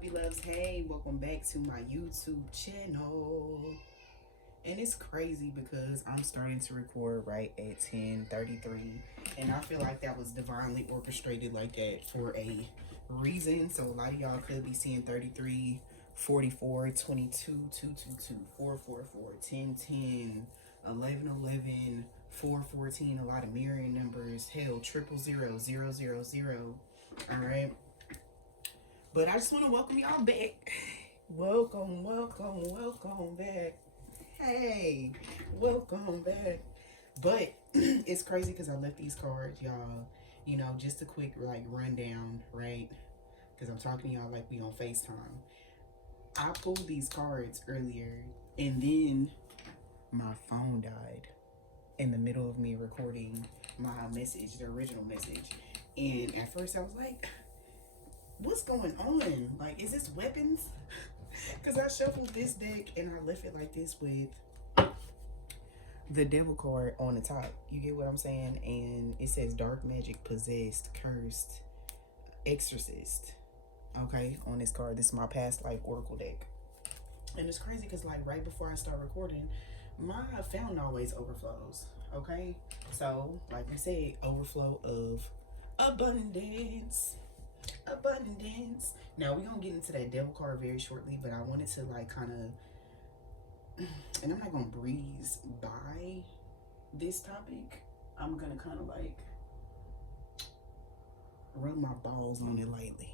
puppy loves? Hey, welcome back to my YouTube channel. And it's crazy because I'm starting to record right at 10:33, and I feel like that was divinely orchestrated like that for a reason. So a lot of y'all could be seeing 33, 44, 22, 222, 444, 10, 10, 11, 11, 414, a lot of mirroring numbers, hell, triple zero, zero, zero, zero. All right. But I just want to welcome y'all back. Welcome, welcome, welcome back. Hey, welcome back. But it's crazy because I left these cards, y'all. You know, just a quick like rundown, right? Because I'm talking to y'all like we on FaceTime. I pulled these cards earlier, and then my phone died in the middle of me recording my message, the original message. And at first I was like, what's going on? Like, is this weapons? Because I shuffled this deck and I left it like this with the devil card on the top. You get what I'm saying? And it says dark magic, possessed, cursed, exorcist. Okay, on this card. This is my past life oracle deck. And it's crazy because like right before I start recording, my fountain always overflows. Okay, so like we said, overflow of abundance. Abundance. Now we're gonna get into that devil card very shortly, but I wanted to like kind of, and I'm not gonna breeze by this topic. I'm gonna kind of like rub my balls on it lightly.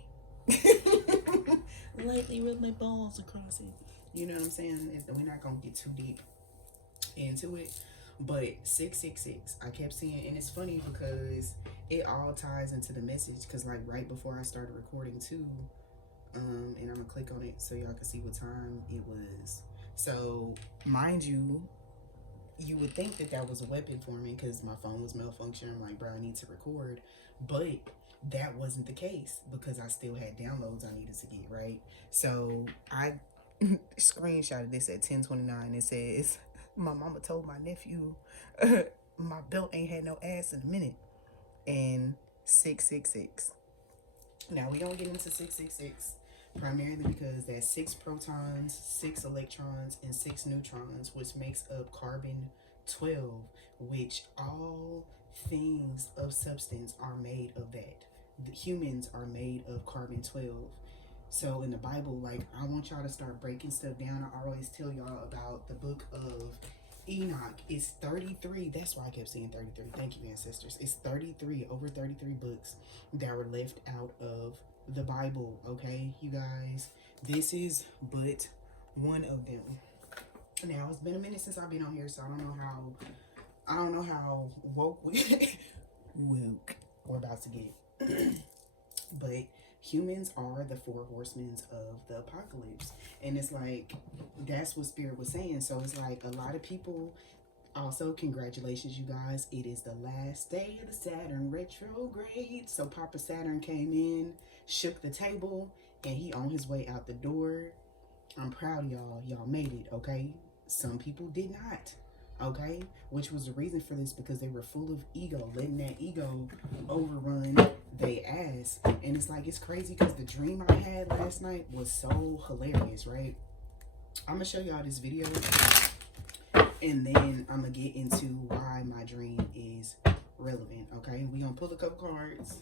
Lightly rub my balls across it. You know what I'm saying? We're not gonna get too deep into it. But 666, I kept seeing, and it's funny because it all ties into the message. Because like right before I started recording too, and I'm gonna click on it so y'all can see what time it was. So mind you, you would think that that was a weapon for me because my phone was malfunctioning. I'm like, bro, I need to record, but that wasn't the case because I still had downloads I needed to get, right? So I screenshotted this at 10:29. It says, my mama told my nephew my belt ain't had no ass in a minute. And 666. Now we don't get into 666 primarily because that's 6 protons, 6 electrons, and 6 neutrons, which makes up carbon 12, which all things of substance are made of that. The humans are made of carbon 12. So in the Bible, like, I want y'all to start breaking stuff down. I always tell y'all about the book of Enoch. It's 33. That's why I kept saying 33. Thank you, ancestors. It's 33, over 33 books that were left out of the Bible. Okay, you guys, this is but one of them. Now it's been a minute since I've been on here, so I don't know how woke we're about to get. But humans are the 4 horsemen of the apocalypse, and it's like that's what Spirit was saying. So it's like a lot of people. Also, congratulations, you guys. It is the last day of the Saturn retrograde. So Papa Saturn came in, shook the table, and he on his way out the door. I'm proud of y'all. Y'all made it, okay? Some people did not, okay? Which was the reason for this, because they were full of ego, letting that ego overrun they ass. And it's like, it's crazy because the dream I had last night was so hilarious, right? I'm gonna show y'all this video, and then I'm gonna get into why my dream is relevant, okay? We gonna pull a couple cards,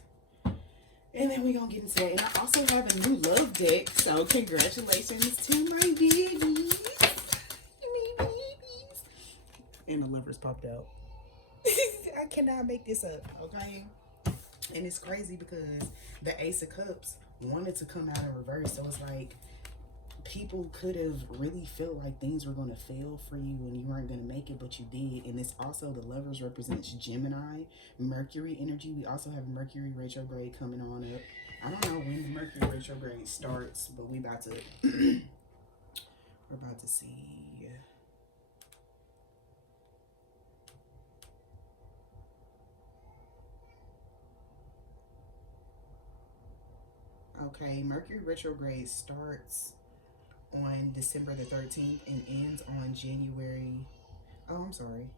and then we gonna get into that. And I also have a new love deck, so congratulations to my babies. My babies. And the lovers popped out. I cannot make this up, okay? And it's crazy because the Ace of Cups wanted to come out in reverse, so it's like people could have really felt like things were going to fail for you and you weren't going to make it, but you did. And it's also, the lovers represents Gemini, Mercury energy. We also have Mercury retrograde coming on up. I don't know when the Mercury retrograde starts, but we're about to we're about to see. Okay, Mercury retrograde starts on December the 13th and ends on January. Oh, I'm sorry.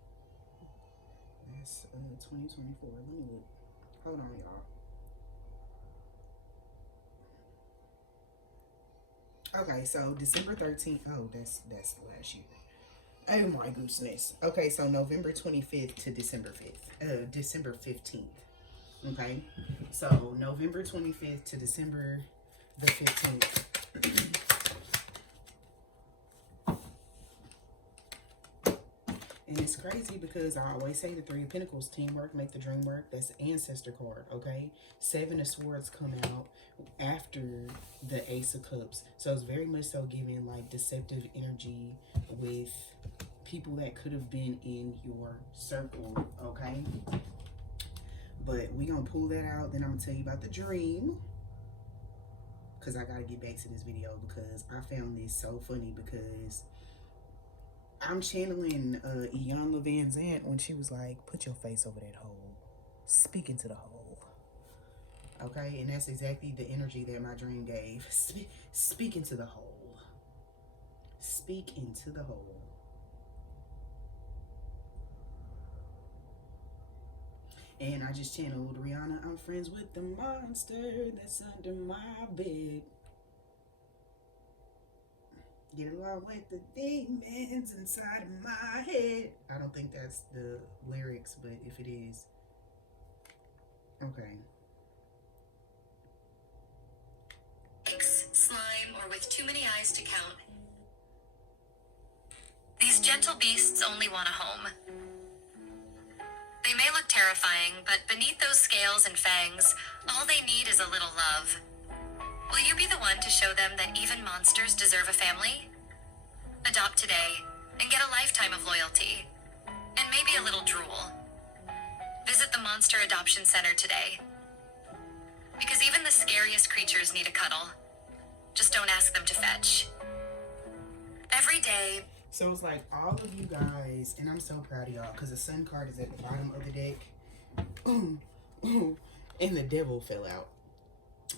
That's 2024. Let me look. Hold on, y'all. Okay, so December 13th. Oh, that's last year. Oh my goodness. Okay, so November 25th to December 5th. December 15th. Okay. So November 25th to December the 15th. And it's crazy because I always say the Three of Pentacles, teamwork, make the dream work. That's the ancestor card, okay? Seven of Swords come out after the Ace of Cups. So it's very much so giving like deceptive energy with people that could have been in your circle, okay? But we gonna pull that out. Then I'm gonna tell you about the dream. Because I gotta get back to this video because I found this so funny because I'm channeling Iyanla Van Zant when she was like, put your face over that hole. Speak into the hole. Okay, and that's exactly the energy that my dream gave. Speak into the hole. Speak into the hole. And I just channeled Rihanna, I'm friends with the monster that's under my bed. Get along with the demons inside of my head. I don't think that's the lyrics, but if it is, okay. Slime or with too many eyes to count. These gentle beasts only want a home. They may look terrifying, but beneath those scales and fangs, all they need is a little love. Will you be the one to show them that even monsters deserve a family? Adopt today and get a lifetime of loyalty. And maybe a little drool. Visit the Monster Adoption Center today. Because even the scariest creatures need a cuddle. Just don't ask them to fetch. Every day. So it's like all of you guys, and I'm so proud of y'all because the Sun card is at the bottom of the deck. And the Devil fell out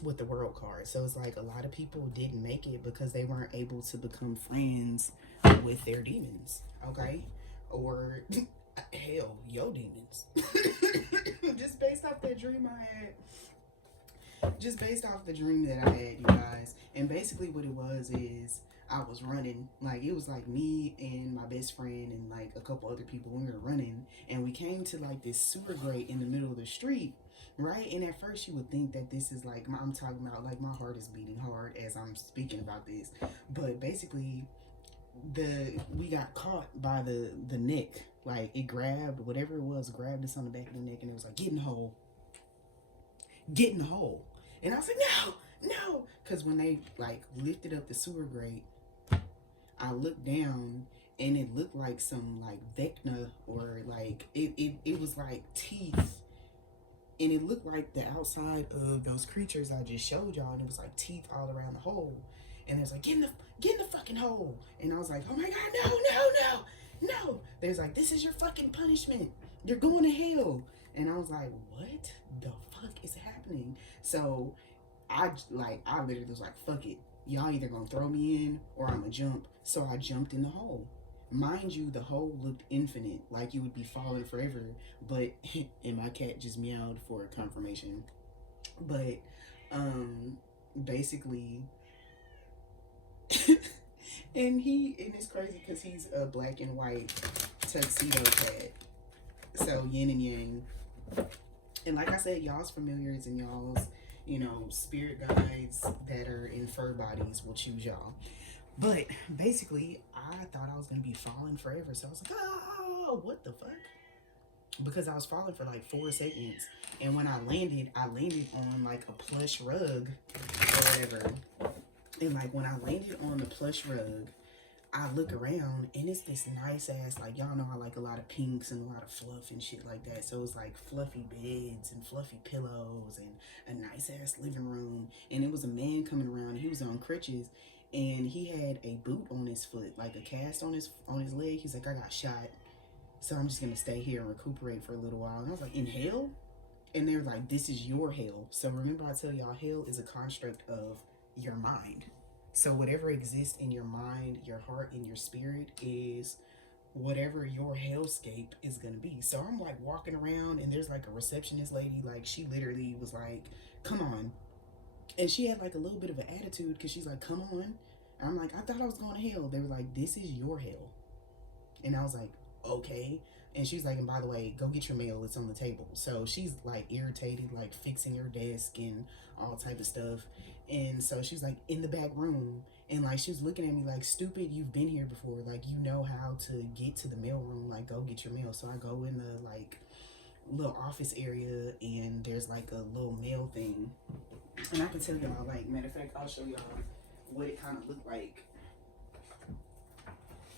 with the World card. So it's like a lot of people didn't make it because they weren't able to become friends with their demons, okay? Or hell, your demons. Just based off that dream I had. Just based off the dream that I had, you guys. And basically what it was is I was running. Like, it was like me and my best friend and like a couple other people when we were running. And we came to like this sewer grate in the middle of the street, right? And at first you would think that this is like, I'm talking about like my heart is beating hard as I'm speaking about this. But basically we got caught by the neck. Like, it grabbed, whatever it was, grabbed us on the back of the neck, and it was like, get in the hole. Get in the hole. And I was like, no. Because when they like lifted up the sewer grate, I looked down and it looked like some like Vecna, or like it was like teeth. And it looked like the outside of those creatures I just showed y'all, and it was like teeth all around the hole. And there's like, get in the fucking hole. And I was like, oh my God, no. There's like, this is your fucking punishment. You're going to hell. And I was like, what the fuck is happening? So I literally was like, fuck it. Y'all either gonna throw me in or I'm gonna jump. So I jumped in the hole. Mind you, the hole looked infinite, like you would be falling forever. But, and my cat just meowed for confirmation. But, basically, and it's crazy because he's a black and white tuxedo cat. So yin and yang. And like I said, y'all's familiars and y'all's, spirit guides that are in fur bodies will choose y'all. But basically, I thought I was going to be falling forever. So I was like, oh, what the fuck? Because I was falling for like 4 seconds. And when I landed on like a plush rug or whatever. And like when I landed on the plush rug, I look around and it's this nice ass, like, y'all know I like a lot of pinks and a lot of fluff and shit like that. So it's like fluffy beds and fluffy pillows and a nice ass living room. And it was a man coming around. He was on crutches and he had a boot on his foot, like a cast on his leg. He's like, I got shot, so I'm just gonna stay here and recuperate for a little while. And I was like, in hell? And they were like, this is your hell. So remember I tell y'all, hell is a construct of your mind. So whatever exists in your mind, your heart, and your spirit is whatever your hellscape is going to be. So I'm like walking around and there's like a receptionist lady, like she literally was like, come on. And she had like a little bit of an attitude because she's like, come on. I'm like, I thought I was going to hell. They were like, this is your hell. And I was like, okay. And she's like, and by the way, go get your mail. It's on the table. So she's like irritated, like fixing her desk and all type of stuff. And so she's like in the back room. And like she was looking at me like, stupid, you've been here before. Like, you know how to get to the mail room. Like, go get your mail. So I go in the like little office area, and there's like a little mail thing. And I can tell y'all, like, matter of fact, I'll show y'all what it kind of looked like.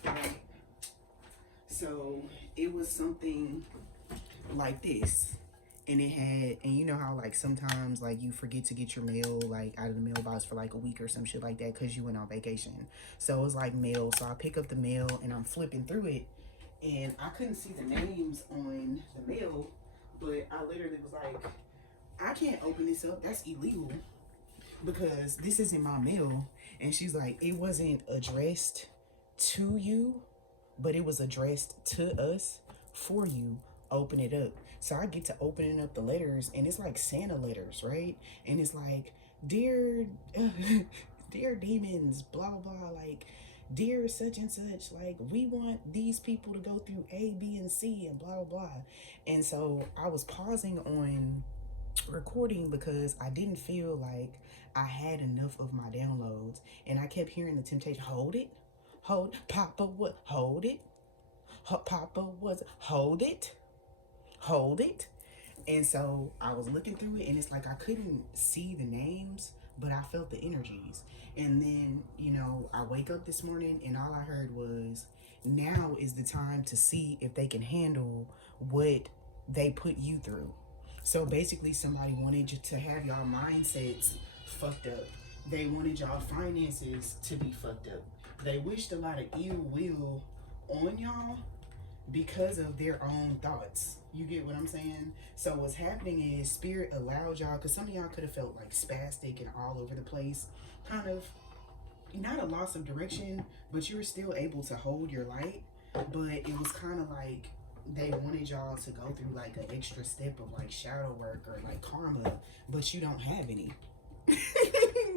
Right? So it was something like this. And it had, and you know how like sometimes like you forget to get your mail like out of the mailbox for like a week or some shit like that because you went on vacation. So it was like mail. So I pick up the mail and I'm flipping through it, and I couldn't see the names on the mail, but I literally was like, I can't open this up. That's illegal because this isn't my mail. And she's like, it wasn't addressed to you, but it was addressed to us for you. Open it up. So I get to opening up the letters, and it's like Santa letters, right? And it's like, dear, dear demons, blah blah blah, like, dear such and such, like, we want these people to go through A, B, and C, and blah blah blah. And so I was pausing on recording because I didn't feel like I had enough of my downloads, and I kept hearing the temptation, hold it, hold, Papa, what, hold it, Papa was, hold it, hold it. And so I was looking through it, and it's like I couldn't see the names, but I felt the energies. And then, you know, I wake up this morning and all I heard was, now is the time to see if they can handle what they put you through. So basically somebody wanted you to have y'all mindsets fucked up. They wanted y'all finances to be fucked up. They wished a lot of ill will on y'all because of their own thoughts. You get what I'm saying? So what's happening is spirit allowed y'all, because some of y'all could have felt like spastic and all over the place, kind of not a loss of direction, but you were still able to hold your light. But it was kind of like they wanted y'all to go through like an extra step of like shadow work or like karma, but you don't have any.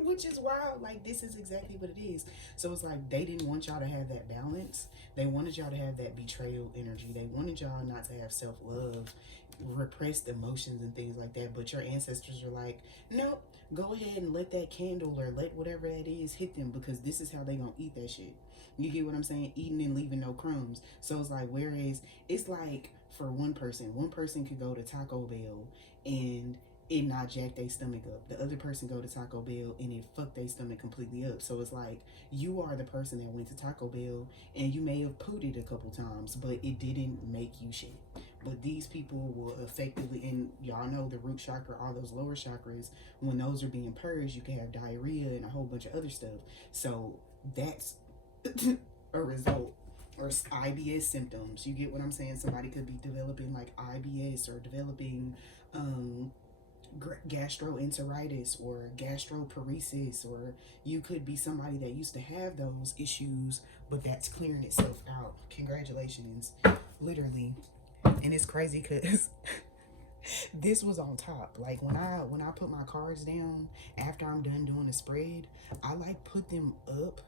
Which is wild. Like, this is exactly what it is. So it's like they didn't want y'all to have that balance. They wanted y'all to have that betrayal energy. They wanted y'all not to have self-love, repressed emotions and things like that. But your ancestors are like, nope, go ahead and let that candle or let whatever that is hit them, because this is how they gonna eat that shit. You get what I'm saying? Eating and leaving no crumbs. So it's like, whereas it's like for one person could go to Taco Bell and it not jack their stomach up. The other person go to Taco Bell and it fuck their stomach completely up. So it's like, you are the person that went to Taco Bell and you may have pooted a couple times, but it didn't make you shit. But these people will effectively, and y'all know the root chakra, all those lower chakras, when those are being purged, you can have diarrhea and a whole bunch of other stuff. So that's a result. Or IBS symptoms. You get what I'm saying? Somebody could be developing like IBS or developing gastroenteritis or gastroparesis, or you could be somebody that used to have those issues, but that's clearing itself out. Congratulations, literally. And it's crazy because this was on top. Like when I put my cards down after I'm done doing a spread, I like put them up,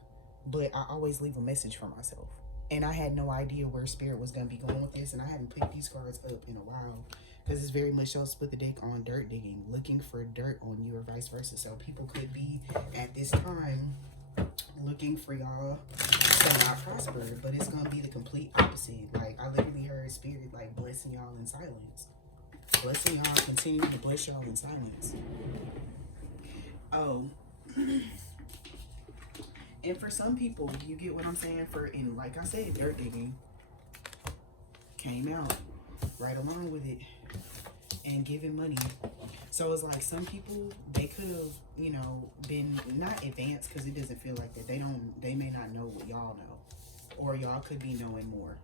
but I always leave a message for myself. And I had no idea where spirit was going to be going with this, and I hadn't picked these cards up in a while, because it's very much so split the deck on dirt digging, looking for dirt on you or vice versa. So people could be at this time looking for y'all to not prosper, but it's going to be the complete opposite. Like, I literally heard spirit like blessing y'all in silence. Blessing y'all, continuing to bless y'all in silence. Oh. And for some people, you get what I'm saying, and like I said, dirt digging came out right along with it, and giving money. So it's like some people, they could have, you know, been not advanced, because it doesn't feel like that. They may not know what y'all know, or y'all could be knowing more,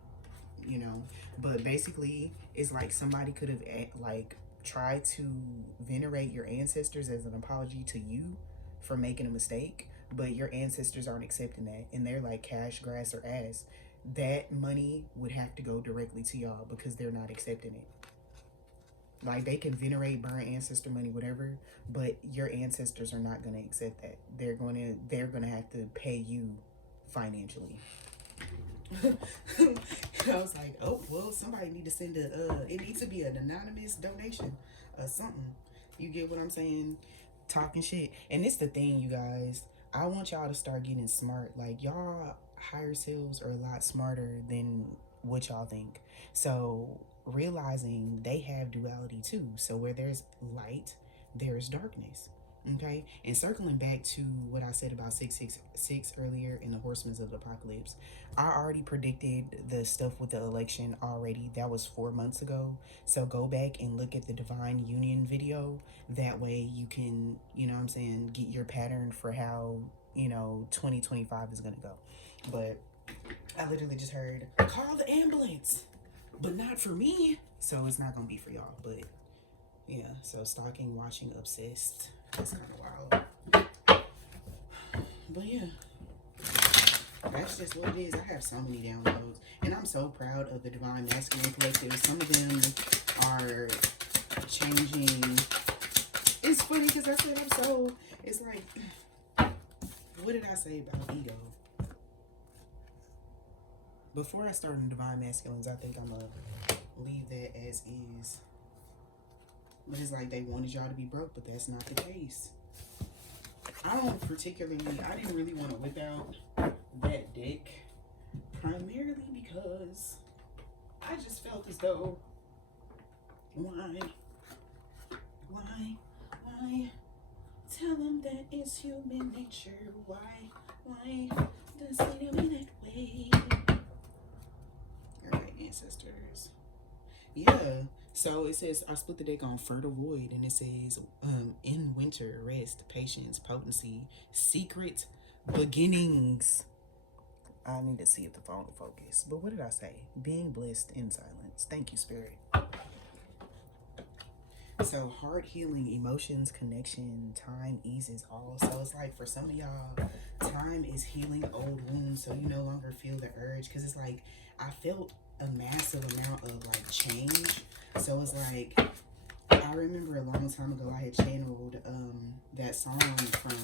you know. But basically, it's like somebody could have like tried to venerate your ancestors as an apology to you for making a mistake, but your ancestors aren't accepting that, and they're like, cash, grass, or ass. That money would have to go directly to y'all because they're not accepting it. Like, they can venerate, burn ancestor money, whatever, but your ancestors are not going to accept that. They're gonna have to pay you financially. I was like, oh well, somebody need to send it needs to be an anonymous donation or something. You get what I'm saying? Talking shit. And it's the thing, you guys. I want y'all to start getting smart. Like, y'all higher selves are a lot smarter than what y'all think. So realizing they have duality too. So where there's light, there's darkness. Okay, and circling back to what I said about 666 earlier in the Horsemen of the Apocalypse, I already predicted the stuff with the election already. That was 4 months ago. So go back and look at the Divine Union video. That way you can, you know what I'm saying, get your pattern for how, 2025 is going to go. But I literally just heard, call the ambulance, but not for me. So it's not going to be for y'all. But yeah, so stalking, watching, obsessed. That's kind of wild. But yeah, that's just what it is. I have so many downloads, and I'm so proud of the Divine Masculine Collective. Some of them are changing. It's funny because I said it's like, what did I say about ego? Before I start in Divine Masculines, I think I'm going to leave that as is. But it's like they wanted y'all to be broke, but that's not the case. I didn't really want to whip out that deck, primarily because I just felt as though, why, tell them that it's human nature, why does it be that way? Alright, ancestors. Yeah. So it says, I split the deck on Fertile Void, and it says, in winter, rest, patience, potency, secret beginnings. I need to see if the phone will focus. But what did I say? Being blessed in silence. Thank you, Spirit. So heart healing, emotions, connection, time eases all. So it's like for some of y'all, time is healing old wounds, so you no longer feel the urge. Because it's like, I felt a massive amount of like change. So it's like, I remember a long time ago I had channeled that song from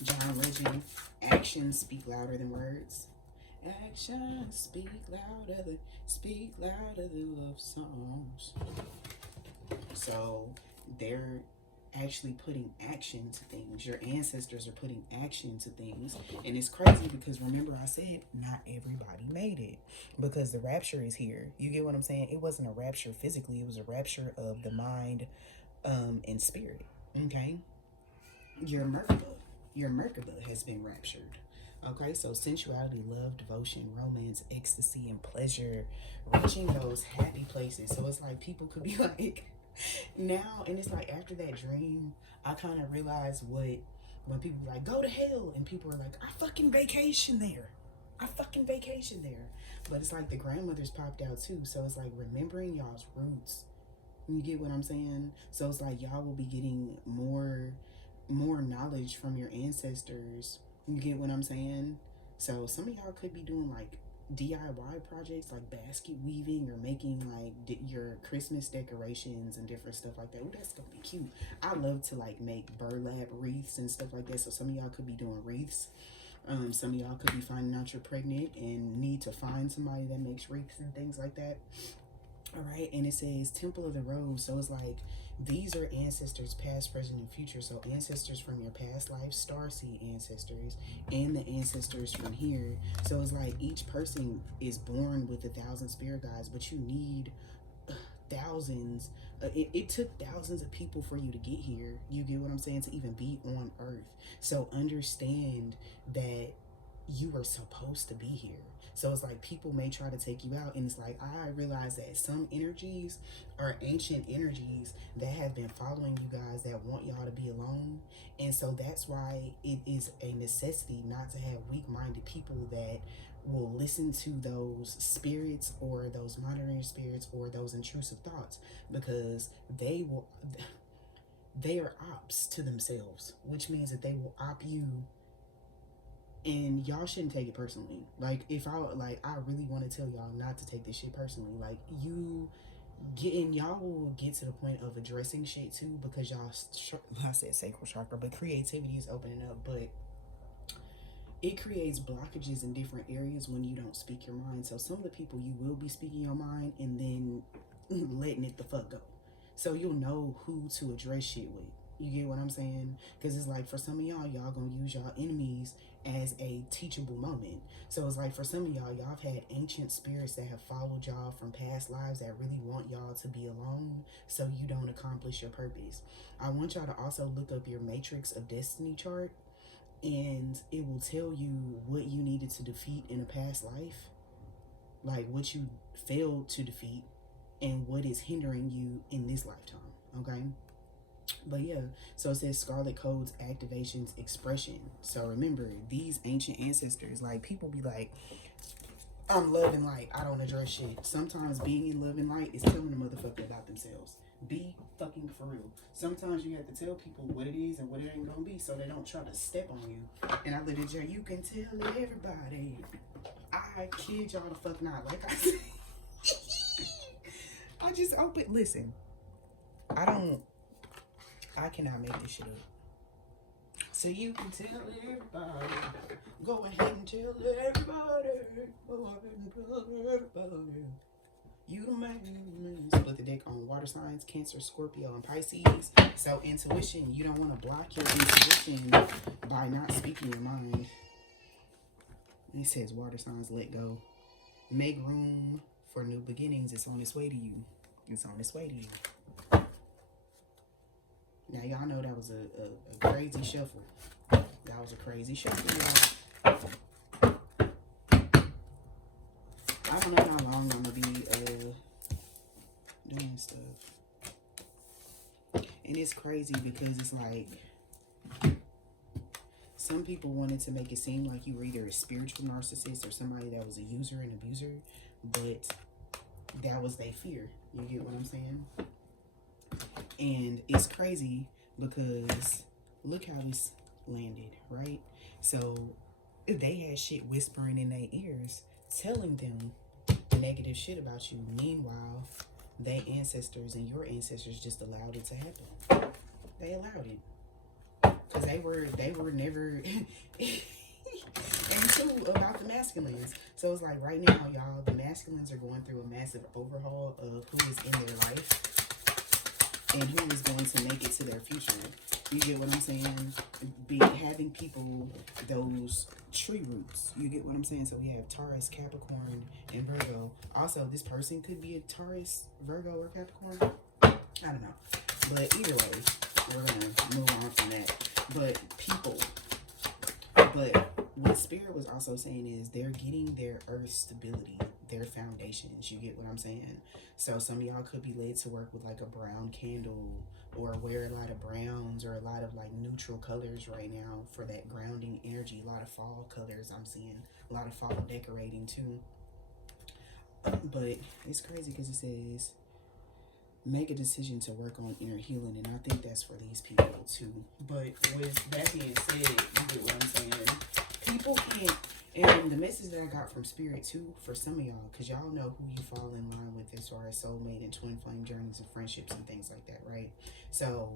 John Legend, Actions Speak Louder Than Words. Actions speak louder than love songs. So they're actually putting action to things. Your ancestors are putting action to things. And it's crazy because remember I said not everybody made it, because the rapture is here. You get what I'm saying? It wasn't a rapture physically, it was a rapture of the mind and spirit. Okay? Your Merkaba has been raptured. Okay, so sensuality, love, devotion, romance, ecstasy, and pleasure, reaching those happy places. So it's like people could be like, now, and it's like after that dream, I kind of realized when people were like, go to hell, and people were like, I fucking vacation there. But it's like the grandmothers popped out too. So it's like remembering y'all's roots. You get what I'm saying? So it's like y'all will be getting more knowledge from your ancestors. You get what I'm saying? So some of y'all could be doing like DIY projects like basket weaving or making like your Christmas decorations and different stuff like that. Oh, that's gonna be cute. I love to like make burlap wreaths and stuff like that. So some of y'all could be doing wreaths. Some of y'all could be finding out you're pregnant and need to find somebody that makes wreaths and things like that. All right, and it says Temple of the Rose. So it's like these are ancestors past, present, and future. So ancestors from your past life, starseed ancestors, and the ancestors from here. So it's like each person is born with 1,000 spirit guides, but you need thousands. It took thousands of people for you to get here. You get what I'm saying? To even be on Earth. So understand that you were supposed to be here. So it's like people may try to take you out, and it's like I realize that some energies are ancient energies that have been following you guys that want y'all to be alone. And so that's why it is a necessity not to have weak-minded people that will listen to those spirits or those monitoring spirits or those intrusive thoughts, because they are ops to themselves, which means that they will op you. And y'all shouldn't take it personally. Like, if I really want to tell y'all not to take this shit personally. Like, y'all will get to the point of addressing shit too, because y'all, I said sacral chakra, but creativity is opening up, but it creates blockages in different areas when you don't speak your mind. So some of the people, you will be speaking your mind and then letting it the fuck go. So you'll know who to address shit with. You get what I'm saying? Because it's like for some of y'all gonna use y'all enemies as a teachable moment. So it's like for some of y'all have had ancient spirits that have followed y'all from past lives that really want y'all to be alone so you don't accomplish your purpose. I want y'all to also look up your matrix of destiny chart, and it will tell you what you needed to defeat in a past life, like what you failed to defeat and what is hindering you in this lifetime. Okay, but yeah, so it says Scarlet Codes, activations, expression. So remember, these ancient ancestors, like people be like, I'm love and light, I don't address shit. Sometimes being in love and light is telling a motherfucker about themselves. Be fucking for real. Sometimes you have to tell people what it is and what it ain't gonna be so they don't try to step on you. And I literally, you can tell everybody. I kid y'all the fuck not. Like I said, I just open. Listen, I cannot make this shit up. So you can tell everybody. Go ahead and tell everybody. Go ahead and tell everybody. You the man. Split the deck on water signs, Cancer, Scorpio, and Pisces. So intuition, you don't want to block your intuition by not speaking your mind. It says water signs, let go. Make room for new beginnings. It's on its way to you. It's on its way to you. Now y'all know that was a crazy shuffle. That was a crazy shuffle, y'all. I don't know how long I'm gonna be doing stuff. And it's crazy because it's like some people wanted to make it seem like you were either a spiritual narcissist or somebody that was a user and abuser, but that was their fear. You get what I'm saying? And it's crazy because look how this landed, right? So they had shit whispering in their ears, telling them negative shit about you. Meanwhile, their ancestors and your ancestors just allowed it to happen. They allowed it. Because they were never and two, about the masculines. So it's like right now, y'all, the masculines are going through a massive overhaul of who is in their life and who is going to make it to their future. You get what I'm saying? Having people those tree roots. You get what I'm saying? So we have Taurus, Capricorn, and Virgo. Also, this person could be a Taurus, Virgo, or Capricorn. I don't know. But either way, we're going to move on from that. But people, but what Spirit was also saying is they're getting their earth stability, their foundations. You get what I'm saying? So some of y'all could be led to work with like a brown candle or wear a lot of browns or a lot of like neutral colors right now for that grounding energy. A lot of fall colors I'm seeing. A lot of fall decorating too. But it's crazy because it says make a decision to work on inner healing, and I think that's for these people too. But with that being said, you get what I'm saying? People can't, and the message that I got from Spirit too, for some of y'all, because y'all know who you fall in line with as far as soulmate and twin flame journeys and friendships and things like that, right? So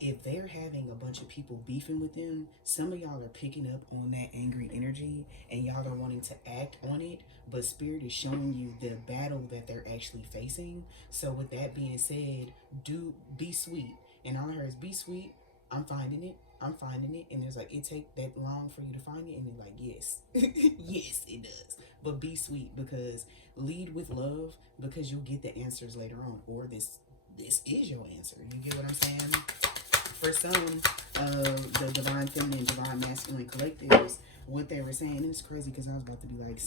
if they're having a bunch of people beefing with them, some of y'all are picking up on that angry energy and y'all are wanting to act on it, but Spirit is showing you the battle that they're actually facing. So with that being said, be sweet. And all I heard is be sweet. I'm finding it. And it's like, it take that long for you to find it. And they're like, yes, yes, it does. But be sweet, because lead with love, because you'll get the answers later on. Or this is your answer. You get what I'm saying? For some of the divine feminine, divine masculine collectives, what they were saying, and it's crazy because I was about to be like,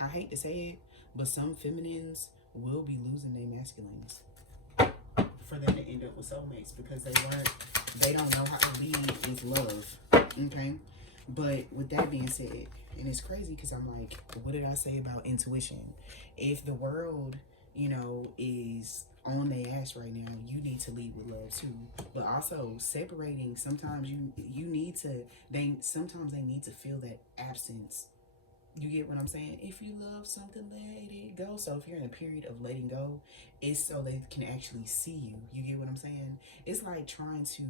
I hate to say it, but some feminines will be losing their masculines for them to end up with soulmates because they don't know how to lead with love. Okay? But with that being said, and it's crazy because I'm like, what did I say about intuition? If the world, is on their ass right now, you need to lead with love too. But also separating, sometimes you need to, sometimes they need to feel that absence You get what I'm saying? If you love something, let it go. So if you're in a period of letting go, it's so they can actually see you. You get what I'm saying? It's like trying to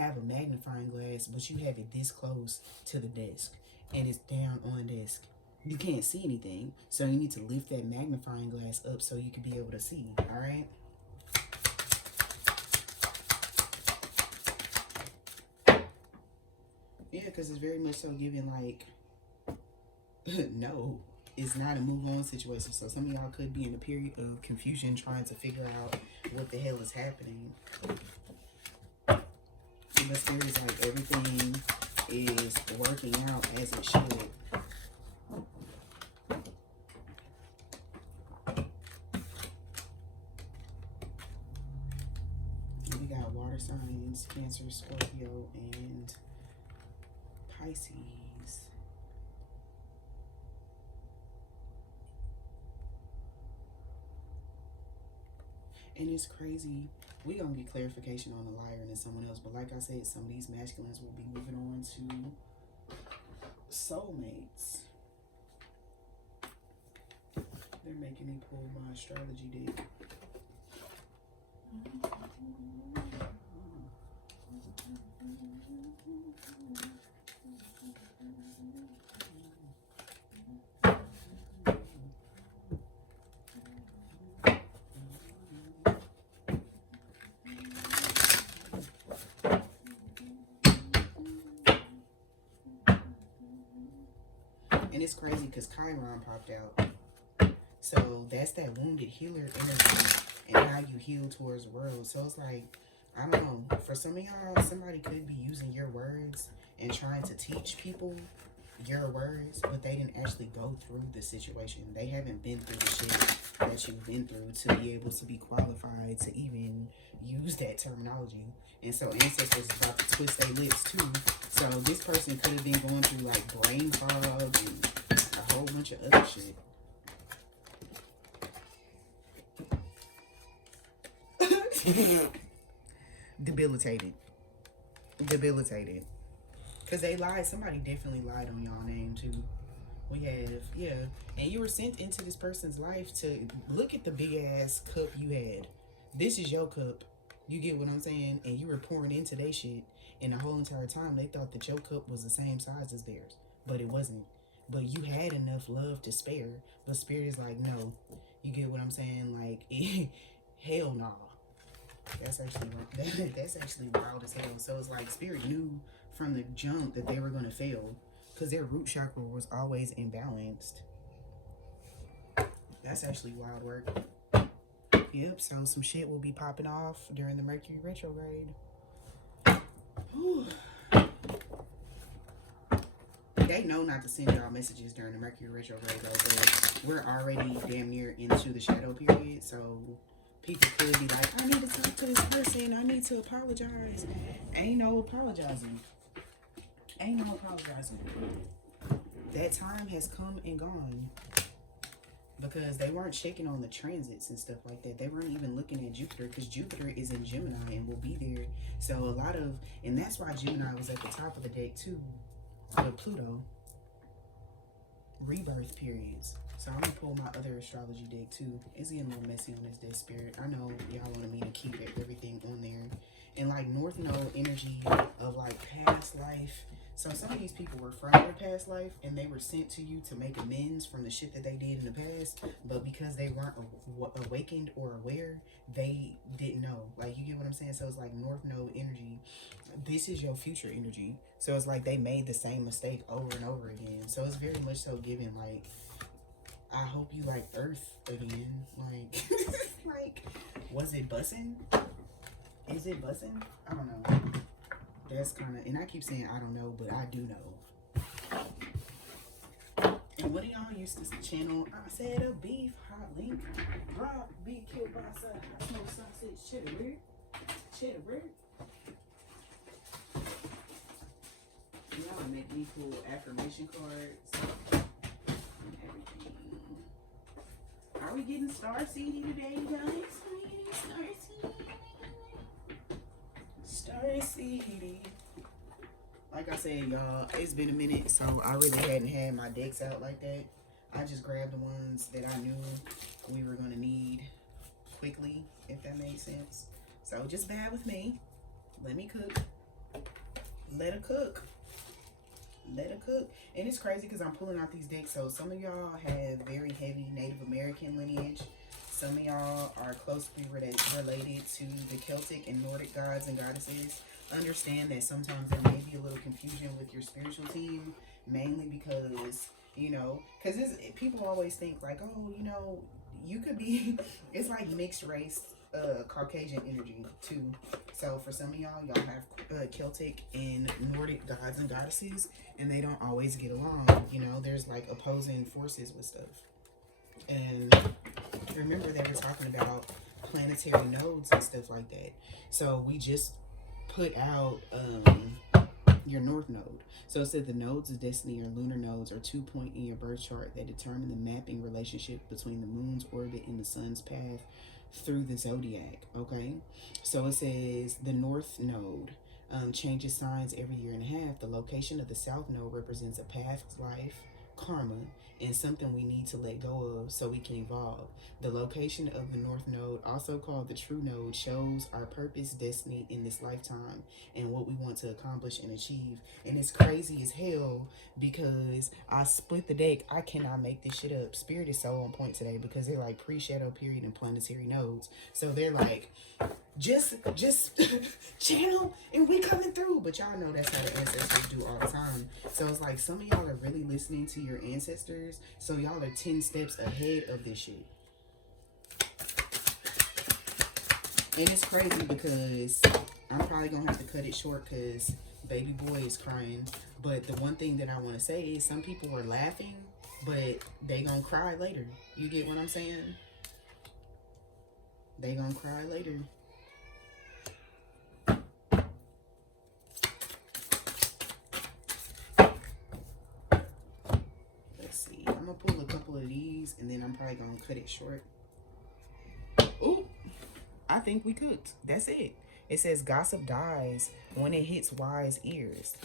have a magnifying glass, but you have it this close to the desk and it's down on the desk. You can't see anything. So you need to lift that magnifying glass up so you can be able to see. All right? Yeah, because it's very much so giving like, no, it's not a move on situation. So some of y'all could be in a period of confusion trying to figure out what the hell is happening. But Spirit is like everything is working out as it should. We got water signs, Cancer, Scorpio, and Pisces. And it's crazy. We're going to get clarification on the liar and then someone else. But like I said, some of these masculines will be moving on to soulmates. They're making me pull my astrology deck. And it's crazy because Chiron popped out. So that's that wounded healer energy and how you heal towards the world. So it's like, I don't know. For some of y'all, somebody could be using your words and trying to teach people your words, but they didn't actually go through the situation. They haven't been through the shit that you've been through to be able to be qualified to even use that terminology. And so ancestors is about to twist their lips too. So this person could have been going through like brain fog and a whole bunch of other shit. Debilitated. Because they lied. Somebody definitely lied on y'all name too. We have, yeah. And you were sent into this person's life to look at the big ass cup you had. This is your cup. You get what I'm saying? And you were pouring into their shit. And the whole entire time they thought that your cup was the same size as theirs. But it wasn't. But you had enough love to spare. But Spirit is like, no. You get what I'm saying? Like, hell no. That's actually wild as hell. So it's like Spirit knew from the jump that they were going to fail. Because their root chakra was always imbalanced. That's actually wild work. Yep, so some shit will be popping off during the Mercury retrograde. Whew. They know not to send y'all messages during the Mercury retrograde though, but we're already damn near into the shadow period, so people could be like, I need to talk to this person, I need to apologize. Ain't no apologizing. That time has come and gone. Because they weren't checking on the transits and stuff like that. They weren't even looking at Jupiter because Jupiter is in Gemini and will be there. So a lot of, and that's why Gemini was at the top of the deck too. With Pluto. Rebirth periods. So I'm going to pull my other astrology deck too. It's getting a little messy on this dead Spirit. I know y'all wanted me to keep everything on there. And like North Node energy of like past life. So some of these people were from their past life and they were sent to you to make amends from the shit that they did in the past. But because they weren't awakened or aware, they didn't know. Like, you get what I'm saying? So it's like North Node energy. This is your future energy. So it's like they made the same mistake over and over again. So it's very much so given like, I hope you like Earth again. Like, like, was it bussin'? Is it bussin'? I don't know. That's kind of, and I keep saying I don't know, but I do know. And what do y'all use this channel? I said a beef hot link. Rob, be killed by side. I smoke sausage, cheddar. Y'all make me pull affirmation cards and everything. Are we getting star-seedy today, guys? Star-seedy. like I said, y'all, it's been a minute, so I really hadn't had my decks out like that. I just grabbed the ones that I knew we were going to need quickly, if that made sense. So just bear with me. Let me cook. Let her cook. Let her cook. And it's crazy because I'm pulling out these decks. So some of y'all have very heavy Native American lineage. Some of y'all are closely related to the Celtic and Nordic gods and goddesses. Understand that sometimes there may be a little confusion with your spiritual team, mainly because, you know, because people always think like, oh, you know, you could be, it's like mixed race Caucasian energy too. So for some of y'all have Celtic and Nordic gods and goddesses, and they don't always get along. You know, there's like opposing forces with stuff. And remember they were talking about planetary nodes and stuff like that. So we just put out your north node. So it said the nodes of destiny or lunar nodes are 2 points in your birth chart that determine the mapping relationship between the moon's orbit and the sun's path through the zodiac. Okay, so it says the north node changes signs every year and a half. The location of the south node represents a past life, karma, and something we need to let go of so we can evolve. The location of the north node, also called the true node, shows our purpose, destiny in this lifetime and what we want to accomplish and achieve. And it's crazy as hell because I split the deck. I cannot make this shit up. Spirit is so on point today because they're like pre-shadow period and planetary nodes. So they're like, just channel and we coming through. But y'all know that's how the ancestors do all the time. So it's like some of y'all are really listening to your ancestors, so y'all are 10 steps ahead of this shit. And it's crazy because I'm probably gonna have to cut it short because baby boy is crying. But the one thing that I want to say is some people are laughing, but they gonna cry later. You get what I'm saying? They gonna cry later. I'm gonna pull a couple of these and then I'm probably gonna cut it short. Ooh, I think we cooked. That's it. It says gossip dies when it hits wise ears.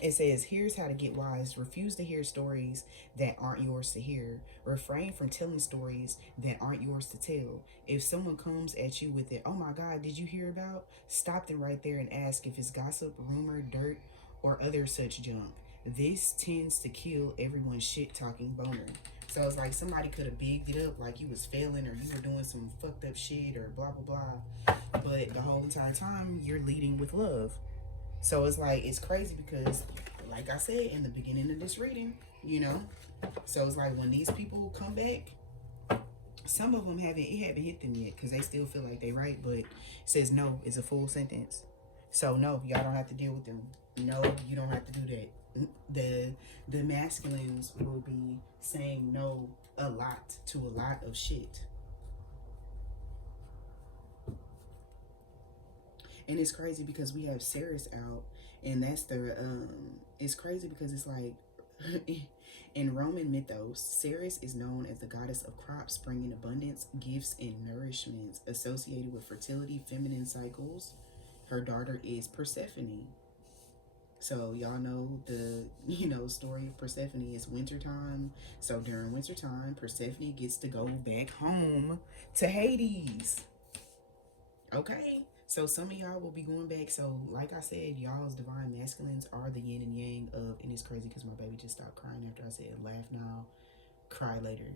It says, here's how to get wise. Refuse to hear stories that aren't yours to hear. Refrain from telling stories that aren't yours to tell. If someone comes at you with it, oh my God, did you hear about? Stop them right there and ask if it's gossip, rumor, dirt, or other such junk. This tends to kill everyone's shit-talking boner. So it's like somebody could have bigged it up like you was failing or you were doing some fucked up shit or blah, blah, blah. But the whole entire time, you're leading with love. So it's like, it's crazy because, like I said in the beginning of this reading, you know, so it's like when these people come back, some of them haven't hit them yet because they still feel like they right, but it says no is a full sentence. So no, y'all don't have to deal with them. No, you don't have to do that. The masculines will be saying no a lot to a lot of shit. And it's crazy because we have Ceres out, and that's the it's crazy because it's like in Roman mythos, Ceres is known as the goddess of crops, bringing abundance, gifts, and nourishments associated with fertility, feminine cycles. Her daughter is Persephone. So y'all know the, story of Persephone is wintertime. So during wintertime, Persephone gets to go back home to Hades. Okay? So some of y'all will be going back. So like I said, y'all's divine masculines are the yin and yang of, and it's crazy because my baby just stopped crying after I said laugh now, cry later.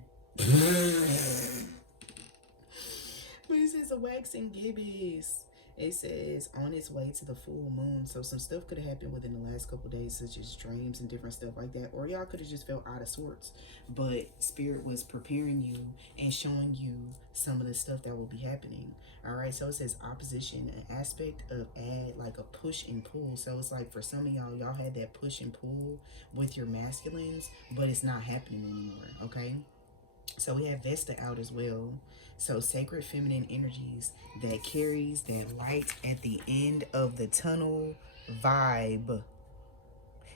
But it says a waxing gibbous. It says on its way to the full moon. So some stuff could have happened within the last couple of days, such as dreams and different stuff like that. Or y'all could have just felt out of sorts. But Spirit was preparing you and showing you some of the stuff that will be happening. All right. So it says opposition, an aspect of add like a push and pull. So it's like for some of y'all had that push and pull with your masculines, but it's not happening anymore. Okay. So we have Vesta out as well. So sacred feminine energies that carries that light at the end of the tunnel vibe.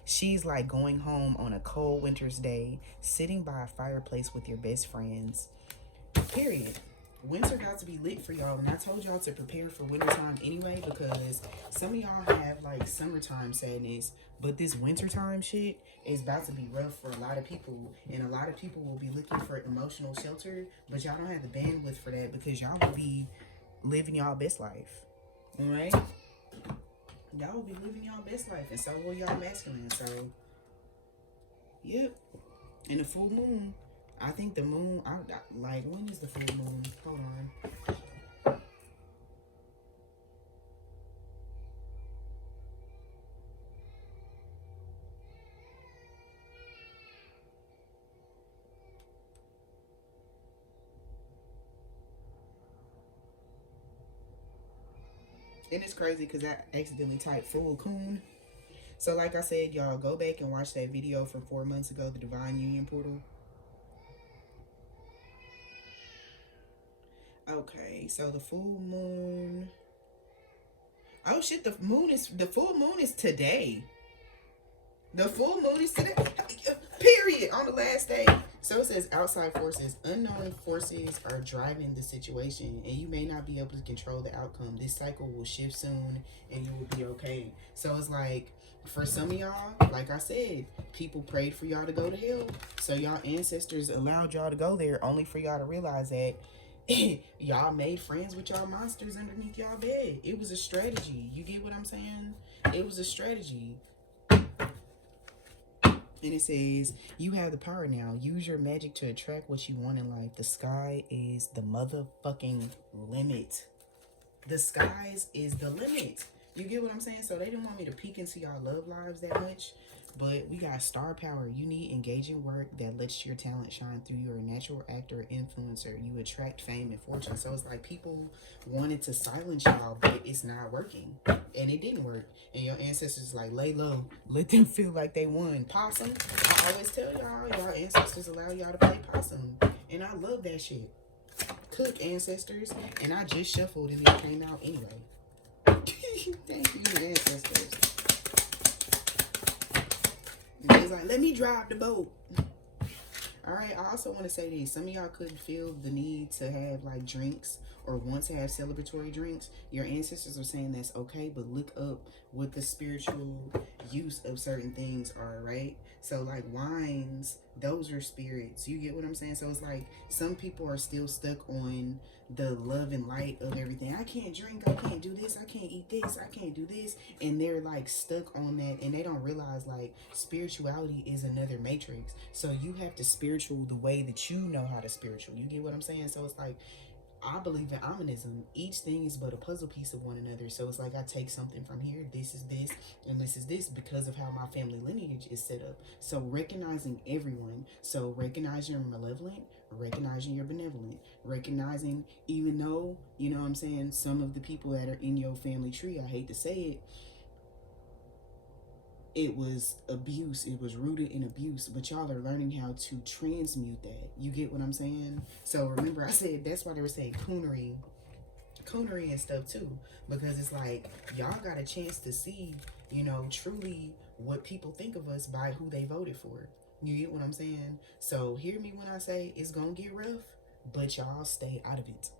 She's like going home on a cold winter's day, sitting by a fireplace with your best friends. Period. Winter got to be lit for y'all, and I told y'all to prepare for wintertime anyway, because some of y'all have like summertime sadness, but this wintertime shit is about to be rough for a lot of people, and a lot of people will be looking for emotional shelter, but y'all don't have the bandwidth for that because y'all will be living y'all best life. All right, y'all will be living y'all best life, and so will y'all masculine. So, yep. And the full moon, I think the moon, like, when is the full moon? Hold on. And it's crazy because I accidentally typed full coon. So, like I said, y'all, go back and watch that video from 4 months ago, the Divine Union Portal. Okay, so the full moon. Oh shit, the full moon is today. The full moon is today. Period. On the last day. So it says outside forces, unknown forces are driving the situation, and you may not be able to control the outcome. This cycle will shift soon, and you will be okay. So it's like, for some of y'all, like I said, people prayed for y'all to go to hell. So y'all ancestors allowed y'all to go there, only for y'all to realize that y'all made friends with y'all monsters underneath y'all bed. It was a strategy. You get what I'm saying? It was a strategy. And it says, you have the power now. Use your magic to attract what you want in life. The sky is the motherfucking limit. The skies is the limit. You get what I'm saying? So they didn't want me to peek into y'all love lives that much. But we got star power. You need engaging work that lets your talent shine through. You're a natural actor, influencer. You attract fame and fortune. So it's like people wanted to silence y'all, but it's not working. And it didn't work. And your ancestors like, lay low. Let them feel like they won. Possum. I always tell y'all ancestors allow y'all to play possum. And I love that shit. Cook, ancestors. And I just shuffled and it came out anyway. Thank you, ancestors. And he's like, let me drive the boat. All right, I also want to say this. Some of y'all could feel the need to have like drinks or want to have celebratory drinks. Your ancestors are saying that's okay, but look up what the spiritual use of certain things are, right? So like wines, those are spirits. You get what I'm saying? So it's like some people are still stuck on the love and light of everything. I can't drink, I can't do this, I can't eat this, I can't do this. And they're like stuck on that, and they don't realize like spirituality is another matrix. So you have to spiritual the way that you know how to spiritual. You get what I'm saying? So it's like, I believe in onanism. Each thing is but a puzzle piece of one another. So it's like I take something from here, this is this, and this is this because of how my family lineage is set up. So recognizing everyone. So recognizing your malevolent, recognizing your benevolent, recognizing even though, you know what I'm saying, some of the people that are in your family tree, I hate to say it, it was abuse, it was rooted in abuse, but y'all are learning how to transmute that. You get what I'm saying? So remember I said that's why they were saying coonery and stuff too, because it's like y'all got a chance to see, you know, truly what people think of us by who they voted for. You get what I'm saying? So hear me when I say it's gonna get rough, but y'all stay out of it.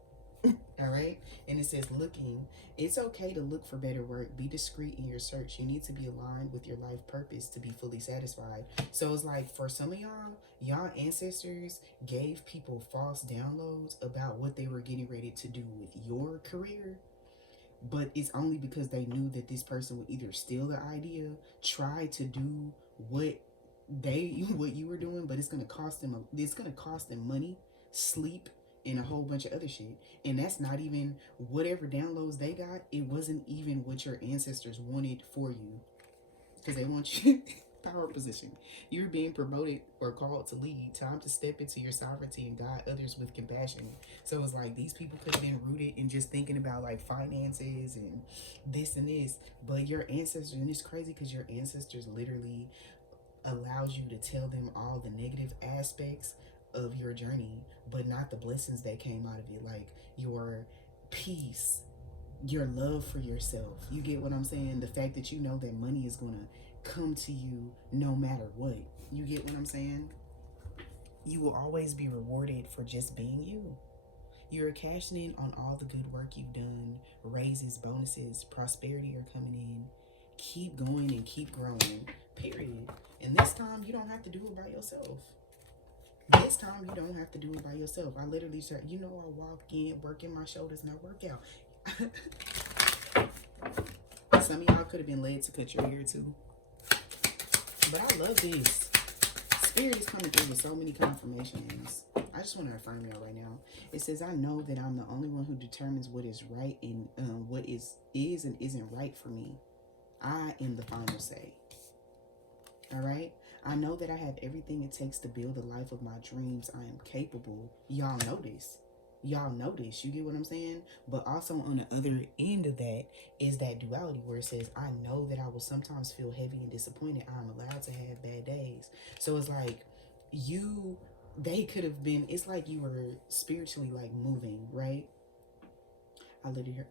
All right. And it says looking, it's okay to look for better work. Be discreet in your search. You need to be aligned with your life purpose to be fully satisfied. So it's like for some of y'all ancestors gave people false downloads about what they were getting ready to do with your career, but it's only because they knew that this person would either steal the idea, try to do what you were doing, but it's gonna cost them money, sleep, and a whole bunch of other shit. And that's not even whatever downloads they got. It wasn't even what your ancestors wanted for you, because they want you power position. You're being promoted or called to lead. Time to step into your sovereignty and guide others with compassion. So it's like these people could have been rooted in just thinking about like finances and this and this, but your ancestors, and it's crazy because your ancestors literally allows you to tell them all the negative aspects of your journey, but not the blessings that came out of it, like your peace, your love for yourself. You get what I'm saying? The fact that you know that money is gonna come to you no matter what. You get what I'm saying? You will always be rewarded for just being you. You're cashing in on all the good work you've done. Raises, bonuses, prosperity are coming in. Keep going and keep growing. Period. And this time you don't have to do it by yourself. This time you don't have to do it by yourself. I literally said, I walk in, working my shoulders, and I work out. Some of y'all could have been led to cut your hair too. But I love this. Spirit is coming through with so many confirmations. I just want to affirm y'all right now. It says, I know that I'm the only one who determines what is right and what is and isn't right for me. I am the final say. All right? I know that I have everything it takes to build the life of my dreams. I am capable. Y'all know this. Y'all know this. You get what I'm saying? But also on the other end of that is that duality where it says, I know that I will sometimes feel heavy and disappointed. I'm allowed to have bad days. So it's like they could have been, it's like you were spiritually like moving, right? I literally hear,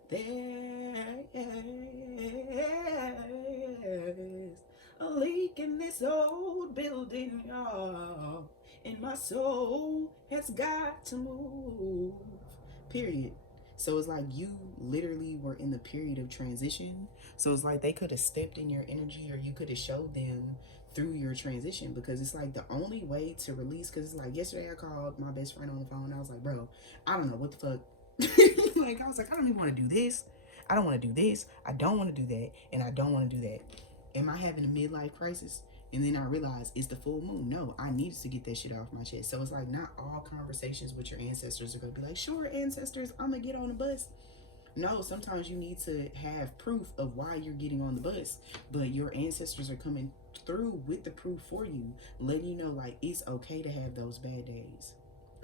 there's a leak in this old building, y'all. And my soul has got to move. Period. So it's like you literally were in the period of transition. So it's like they could have stepped in your energy, or you could have showed them through your transition, because it's like the only way to release, because it's like yesterday I called my best friend on the phone. I was like, bro, I don't know what the fuck. Like, I was like, I don't even want to do this. I don't want to do this. I don't want to do that. And I don't want to do that. Am I having a midlife crisis? And then I realized it's the full moon. No, I needed to get that shit off my chest. So it's like not all conversations with your ancestors are going to be like, sure, ancestors, I'm going to get on the bus. No, sometimes you need to have proof of why you're getting on the bus. But your ancestors are coming through with the proof for you, letting you know, like, it's okay to have those bad days.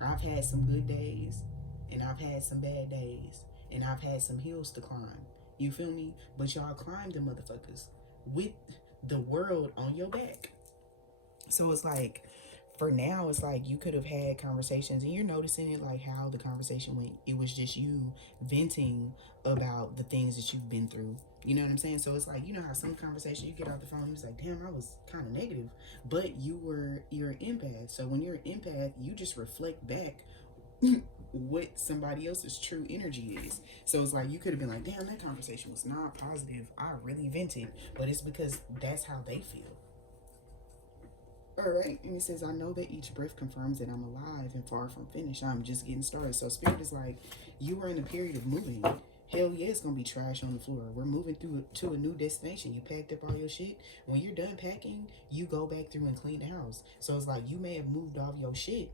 I've had some good days, and I've had some bad days, and I've had some hills to climb. You feel me? But y'all climbed the motherfuckers with the world on your back. So it's like, for now, it's like you could have had conversations, and you're noticing it, like how the conversation went. It was just you venting about the things that you've been through. You know what I'm saying? So it's like, you know how some conversation you get off the phone, it's like, damn, I was kind of negative. But you're an empath. So when you're an empath, you just reflect back what somebody else's true energy is. So it's like you could have been like, damn, that conversation was not positive. I really vented. But it's because that's how they feel. All right. And it says, I know that each breath confirms that I'm alive and far from finished. I'm just getting started. So Spirit is like, you were in a period of moving. Hell yeah, it's going to be trash on the floor. We're moving to a new destination. You packed up all your shit. When you're done packing, you go back through and clean the house. So it's like you may have moved off your shit,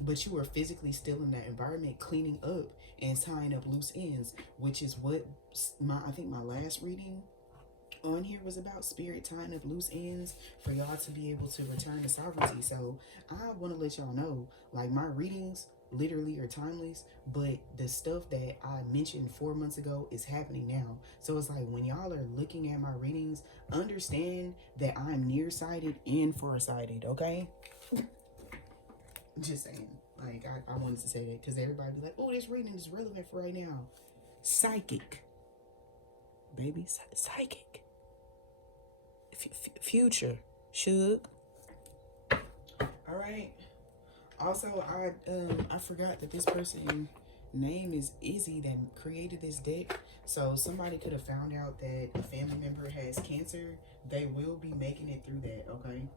but you were physically still in that environment, cleaning up and tying up loose ends, which is what I think my last reading on here was about. Spirit tying up loose ends for y'all to be able to return to sovereignty. So I want to let y'all know, like, my readings literally are timeless, but the stuff that I mentioned 4 months ago is happening now. So it's like, when y'all are looking at my readings, understand that I'm nearsighted and farsighted, okay? Just saying. Like, I wanted to say that because everybody be like, oh, this reading is relevant for right now. Psychic. Baby, psychic. Future. Should. All right. Also, I forgot that this person name is Izzy that created this deck. So somebody could have found out that a family member has cancer. They will be making it through that, okay?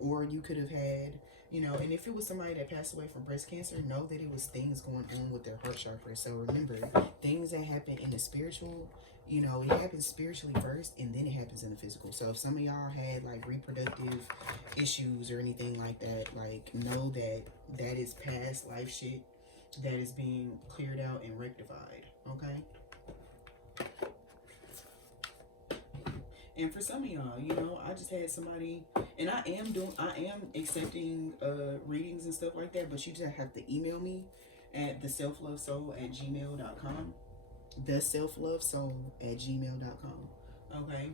Or you could have had, and if it was somebody that passed away from breast cancer, know that it was things going on with their heart chakra. So remember, things that happen in the spiritual, it happens spiritually first, and then it happens in the physical. So if some of y'all had like reproductive issues or anything like that, like, know that that is past life shit that is being cleared out and rectified, okay? And for some of y'all, I just had somebody, and I am accepting readings and stuff like that, but you just have to email me at theselflovesoul@gmail.com. Theselflovesoul@gmail.com. Okay?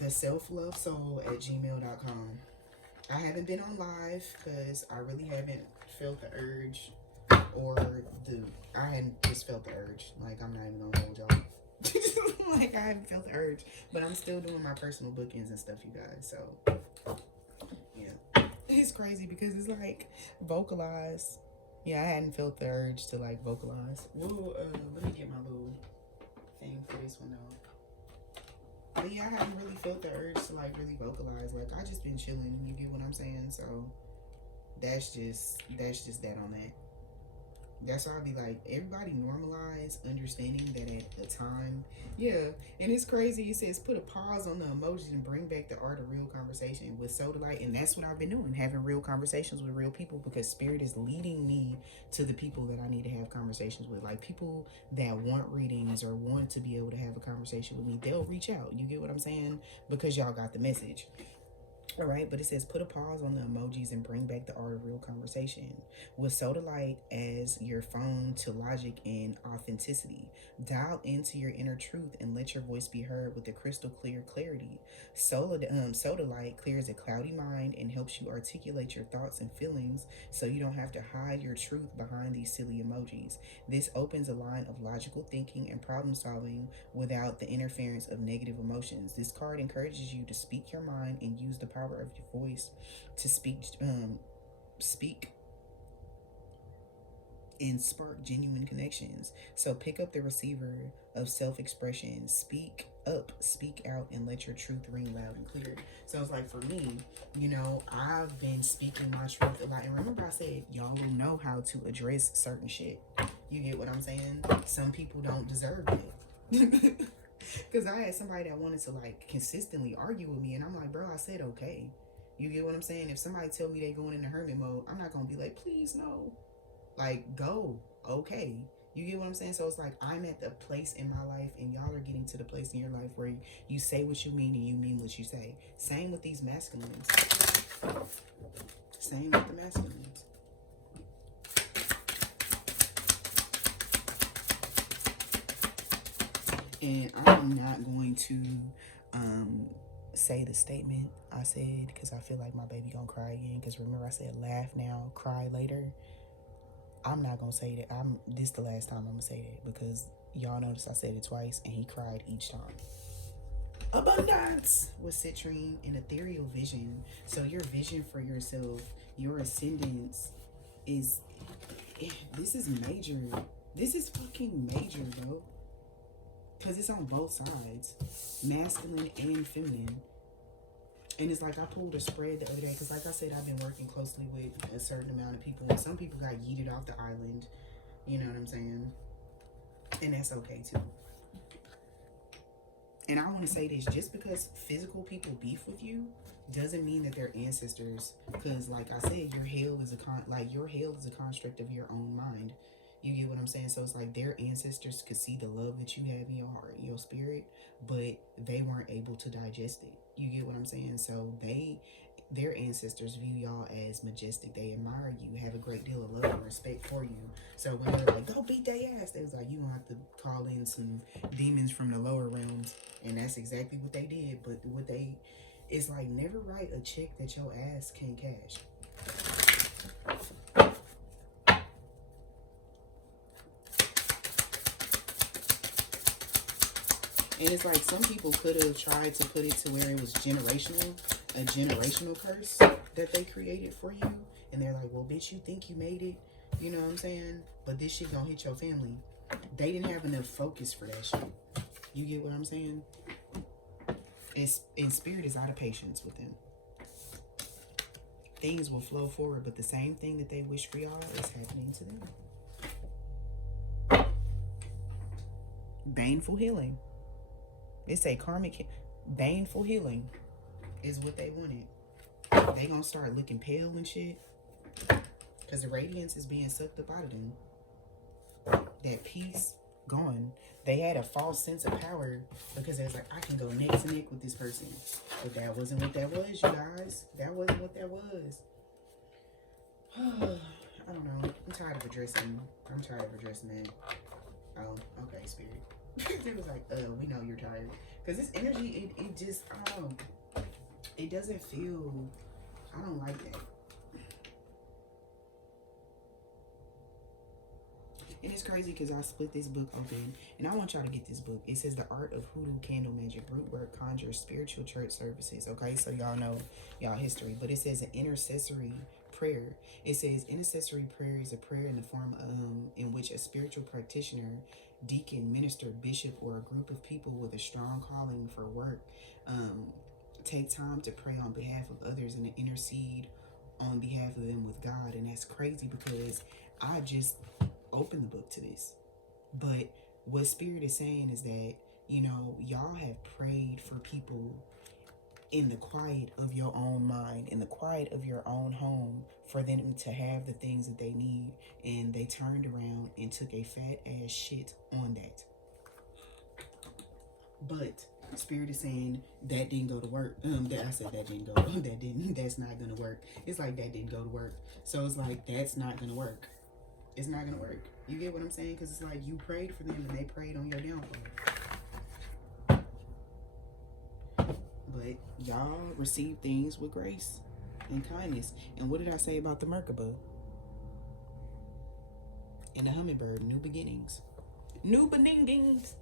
Theselflovesoul@gmail.com. I haven't been on live because I really haven't felt the urge, I hadn't just felt the urge. Like, I'm not even gonna hold y'all. Like, I haven't felt the urge, but I'm still doing my personal bookings and stuff, you guys. So yeah, it's crazy because it's like, vocalize Yeah, I hadn't felt the urge to like vocalize. Well, let me get my little thing for this one though. But yeah, I haven't really felt the urge to like really vocalize. Like I just been chilling. You get what I'm saying? So that's just that on that. That's why I be like, everybody normalize understanding that at the time, yeah. And it's crazy. It says put a pause on the emojis and bring back the art of real conversation with Soda Light, and that's what I've been doing, having real conversations with real people, because Spirit is leading me to the people that I need to have conversations with, like people that want readings or want to be able to have a conversation with me. They'll reach out. You get what I'm saying? Because y'all got the message. All right, but it says put a pause on the emojis and bring back the art of real conversation. With Soda Light as your phone to logic and authenticity. Dial into your inner truth and let your voice be heard with a crystal clear clarity. Soda Light clears a cloudy mind and helps you articulate your thoughts and feelings so you don't have to hide your truth behind these silly emojis. This opens a line of logical thinking and problem solving without the interference of negative emotions. This card encourages you to speak your mind and use the power of your voice to speak and spark genuine connections. So pick up the receiver of self-expression. Speak up, speak out, and let your truth ring loud and clear. So it's like for me, you know, I've been speaking my truth a lot. And remember I said, y'all will know how to address certain shit. You get what I'm saying? Some people don't deserve it. Because I had somebody that wanted to like consistently argue with me, and I'm like, bro, I said okay. You get what I'm saying? If somebody tell me they going into hermit mode, I'm not gonna be like, please no. Like, go, okay. You get what I'm saying? So it's like I'm at the place in my life, and y'all are getting to the place in your life where you say what you mean and you mean what you say. Same with these masculines. Same with the masculines. And I'm not going to say the statement I said because I feel like my baby gonna cry again. Because remember I said laugh now, cry later. I'm not gonna say that. This the last time I'm gonna say that because y'all notice I said it twice and he cried each time. Abundance with citrine and ethereal vision. So your vision for yourself, your ascendance is, this is major. This is fucking major, bro. Because it's on both sides, masculine and feminine. And it's like I pulled a spread the other day because like I said, I've been working closely with a certain amount of people, and some people got yeeted off the island. You know what I'm saying? And that's okay too. And I want to say this, just because physical people beef with you doesn't mean that they're ancestors. Because like I said, your hell is a construct of your own mind. You get what I'm saying? So it's like their ancestors could see the love that you have in your heart, in your spirit, but they weren't able to digest it. You get what I'm saying? So their ancestors view y'all as majestic. They admire you, have a great deal of love and respect for you. So when they're like, go beat their ass, they was like, you gonna have to call in some demons from the lower realms. And that's exactly what they did. But it's like, never write a check that your ass can't cash. And it's like some people could have tried to put it to where it was a generational curse that they created for you. And they're like, well, bitch, you think you made it? You know what I'm saying? But this shit gonna hit your family. They didn't have enough focus for that shit. You get what I'm saying? And spirit is out of patience with them. Things will flow forward, but the same thing that they wish for y'all is happening to them. Baneful healing. It's a karmic baneful healing is what they wanted. They gonna start looking pale and shit because the radiance is being sucked up out of them. That peace gone. They had a false sense of power because they was like, I can go neck to neck with this person. But that wasn't what that was, you guys. That wasn't what that was. I don't know. I'm tired of addressing that. Oh, okay, spirit. It was like, we know you're tired. Because this energy, it just, I don't know. It doesn't feel, I don't like that. And it's crazy because I split this book open. And I want y'all to get this book. It says The Art of Hoodoo Candle Magic, Root Work, Conjure, Spiritual Church Services. Okay, so y'all know y'all history. But it says an intercessory prayer. It says intercessory prayer is a prayer in the form in which a spiritual practitioner, deacon, minister, bishop, or a group of people with a strong calling for work take time to pray on behalf of others and to intercede on behalf of them with God. And that's crazy because I just opened the book to this. But what Spirit is saying is that, you know, y'all have prayed for people in the quiet of your own mind, in the quiet of your own home, for them to have the things that they need, and they turned around and took a fat ass shit on that. But Spirit is saying that didn't go to work. That I said that didn't go. That's not gonna work. It's like that didn't go to work. So it's like that's not gonna work. It's not gonna work. You get what I'm saying? Because it's like you prayed for them and they prayed on your downfall. But y'all receive things with grace and kindness. And what did I say about the Merkaba? And the hummingbird, new beginnings. New beginnings.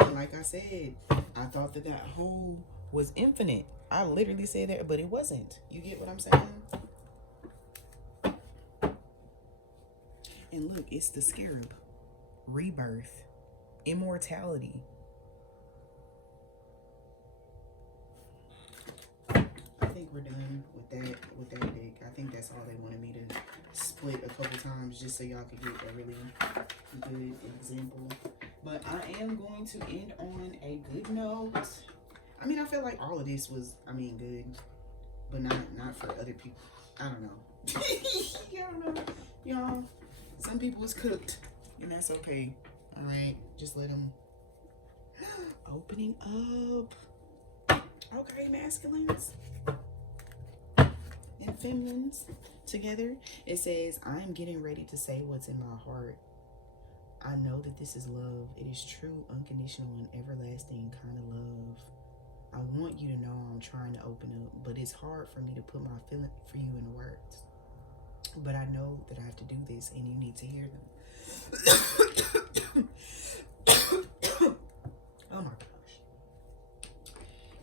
And like I said, I thought that hole was infinite. I literally said that, but it wasn't. You get what I'm saying? And look, it's the scarab. Rebirth. Immortality. I think we're done with that deck. I think that's all they wanted me to split a couple times just so y'all could get a really good example. But I am going to end on a good note. I mean, I feel like all of this was, good, but not for other people. I don't know. I don't know. Y'all, some people was cooked, and that's okay. All right, just let them. Opening up. Okay, masculines and feminines together. It says, I am getting ready to say what's in my heart. I know that this is love. It is true, unconditional, and everlasting kind of love. I want you to know I'm trying to open up, but it's hard for me to put my feeling for you in words. But I know that I have to do this, and you need to hear them. Oh my gosh.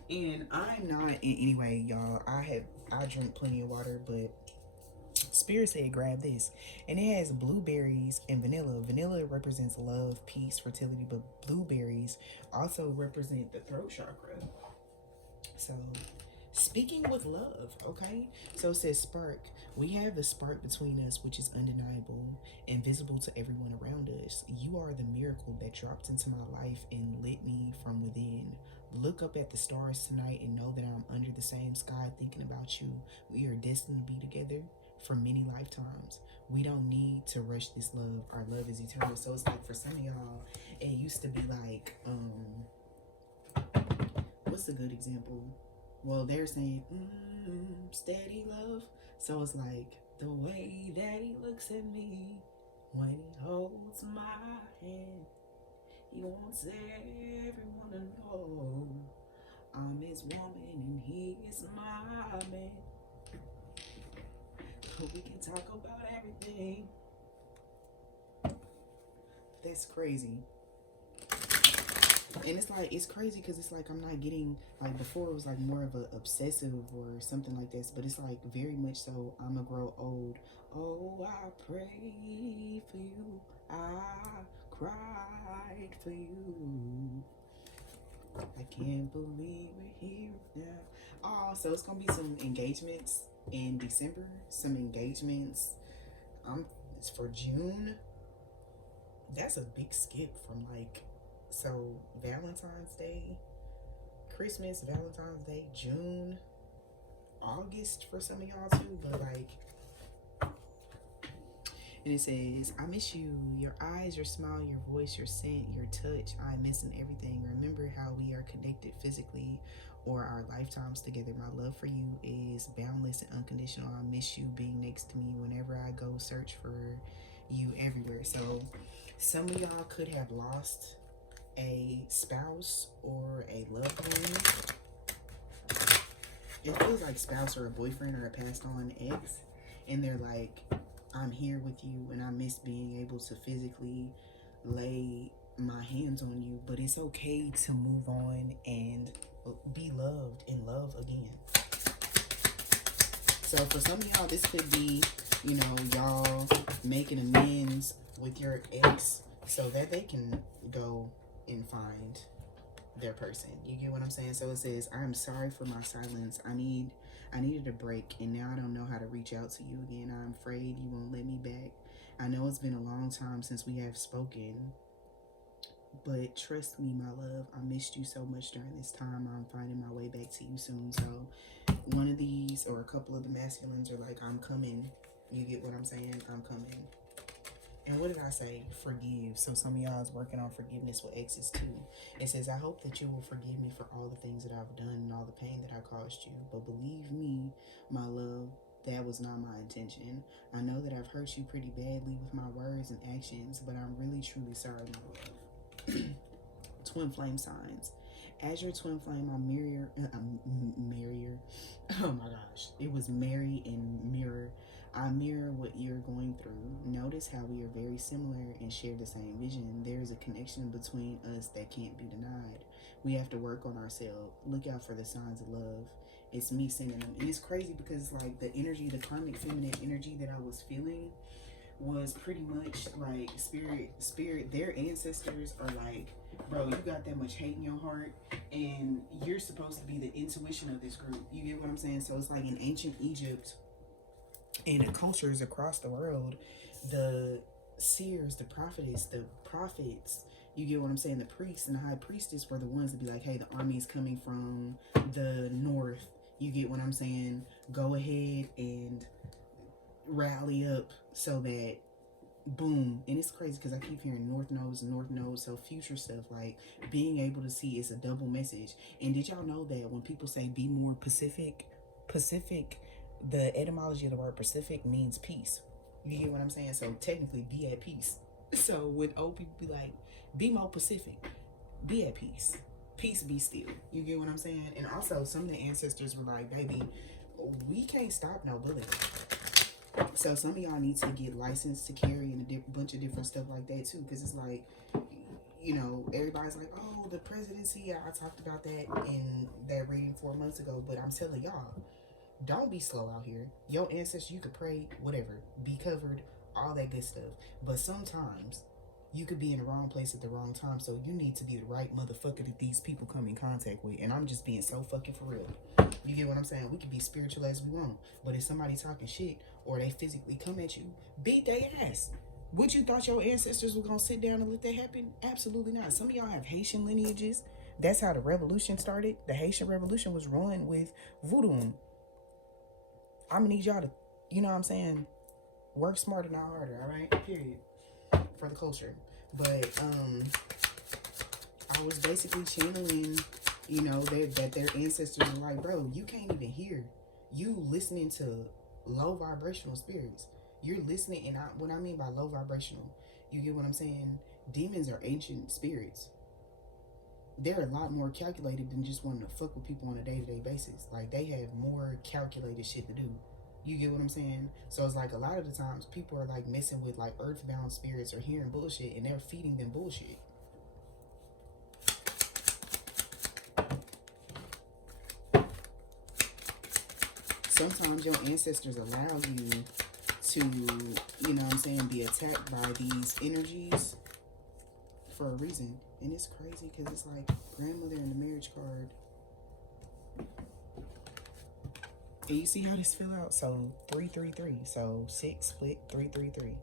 And I'm not in any way, y'all. I drink plenty of water, but Spirit said grab this. And it has blueberries and vanilla. Vanilla represents love, peace, fertility, but blueberries also represent the throat chakra. So, speaking with love, okay? So it says spark. We have the spark between us, which is undeniable and visible to everyone around us. You are the miracle that dropped into my life and lit me from within. Look up at the stars tonight and know that I'm under the same sky thinking about you. We are destined to be together for many lifetimes. We don't need to rush this love. Our love is eternal. So it's like for some of y'all, it used to be like, what's a good example? Well, they're saying, steady love. So it's like the way that he looks at me when he holds my hand. He wants everyone to know I'm his woman and he is my man. We can talk about everything. That's crazy. And it's like, it's crazy because it's like I'm not getting, like before it was like more of a obsessive or something like this, but it's like very much so I'm gonna grow old. Oh, I pray for you. I cried for you. I can't believe we're here now. Oh, so it's gonna be some engagements in December. Some engagements. It's for June. That's a big skip from like, so Valentine's Day, Christmas, Valentine's Day, June, August for some of y'all too, but like, and it says, I miss you, your eyes, your smile, your voice, your scent, your touch. I'm missing everything. Remember how we are connected physically or our lifetimes together. My love for you is boundless and unconditional. I miss you being next to me whenever I go search for you everywhere. So some of y'all could have lost a spouse or a loved one. It feels like spouse or a boyfriend or a passed on ex, and they're like, I'm here with you and I miss being able to physically lay my hands on you, but it's okay to move on and be loved and love again. So for some of y'all, this could be, you know, y'all making amends with your ex so that they can go and find their person. You get what I'm saying? So it says, I'm sorry for my silence. I needed a break, and now I don't know how to reach out to you again. I'm afraid you won't let me back. I know it's been a long time since we have spoken, but trust me, my love, I missed you so much during this time. I'm finding my way back to you soon. So one of these or a couple of the masculines are like, I'm coming. You get what I'm saying? I'm coming. And what did I say? Forgive. So some of y'all is working on forgiveness with exes too. It says, I hope that you will forgive me for all the things that I've done and all the pain that I caused you. But believe me, my love, that was not my intention. I know that I've hurt you pretty badly with my words and actions, but I'm really truly sorry, my love. Twin flame signs. As your twin flame, I'm mirror. Oh my gosh. It was Mary and mirror. I mirror what you're going through. Notice how we are very similar and share the same vision. There is a connection between us that can't be denied. We have to work on ourselves. Look out for the signs of love. It's me sending them. And it's crazy because like the energy, the karmic feminine energy that I was feeling was pretty much like spirit, their ancestors are like, bro, you got that much hate in your heart and you're supposed to be the intuition of this group. You get what I'm saying? So it's like in ancient Egypt and in cultures across the world, the seers, the prophetess, the prophets, you get what I'm saying, the priests and the high priestess were the ones to be like, hey, the army's coming from the north. You get what I'm saying? Go ahead and rally up so that boom. And it's crazy because I keep hearing north node, so future stuff, like being able to see is a double message. And did y'all know that when people say be more Pacific, the etymology of the word Pacific means peace. You get what I'm saying? So technically be at peace. So when old people be like, be more Pacific, be at peace, peace be still. You get what I'm saying? And also some of the ancestors were like, baby, we can't stop no bullet. So some of y'all need to get licensed to carry and a bunch of different stuff like that too, because it's like, you know, everybody's like, oh, the presidency. I talked about that in that reading 4 months ago, but I'm telling y'all, don't be slow out here. Your ancestors, you could pray, whatever, be covered, all that good stuff. But sometimes you could be in the wrong place at the wrong time, so you need to be the right motherfucker that these people come in contact with. And I'm just being so fucking for real. You get what I'm saying? We can be spiritual as we want, but if somebody talking shit or they physically come at you, beat their ass. Would you thought your ancestors were gonna sit down and let that happen? Absolutely not. Some of y'all have Haitian lineages. That's how the revolution started. The Haitian revolution was run with voodoo. I'm gonna need y'all to, you know what I'm saying, work smarter, not harder, all right? Period. For the culture. But I was basically channeling, you know, that their ancestors were like, bro, you can't even hear. You listening to low vibrational spirits. You're listening, and what I mean by low vibrational, you get what I'm saying? Demons are ancient spirits. They're a lot more calculated than just wanting to fuck with people on a day-to-day basis. Like, they have more calculated shit to do. You get what I'm saying? So it's like a lot of the times people are like messing with like earthbound spirits or hearing bullshit, and they're feeding them bullshit. Sometimes your ancestors allow you to, you know what I'm saying, be attacked by these energies for a reason. And it's crazy because it's like grandmother in the marriage card. And you see how this fill out? So 333. So 6 split 333.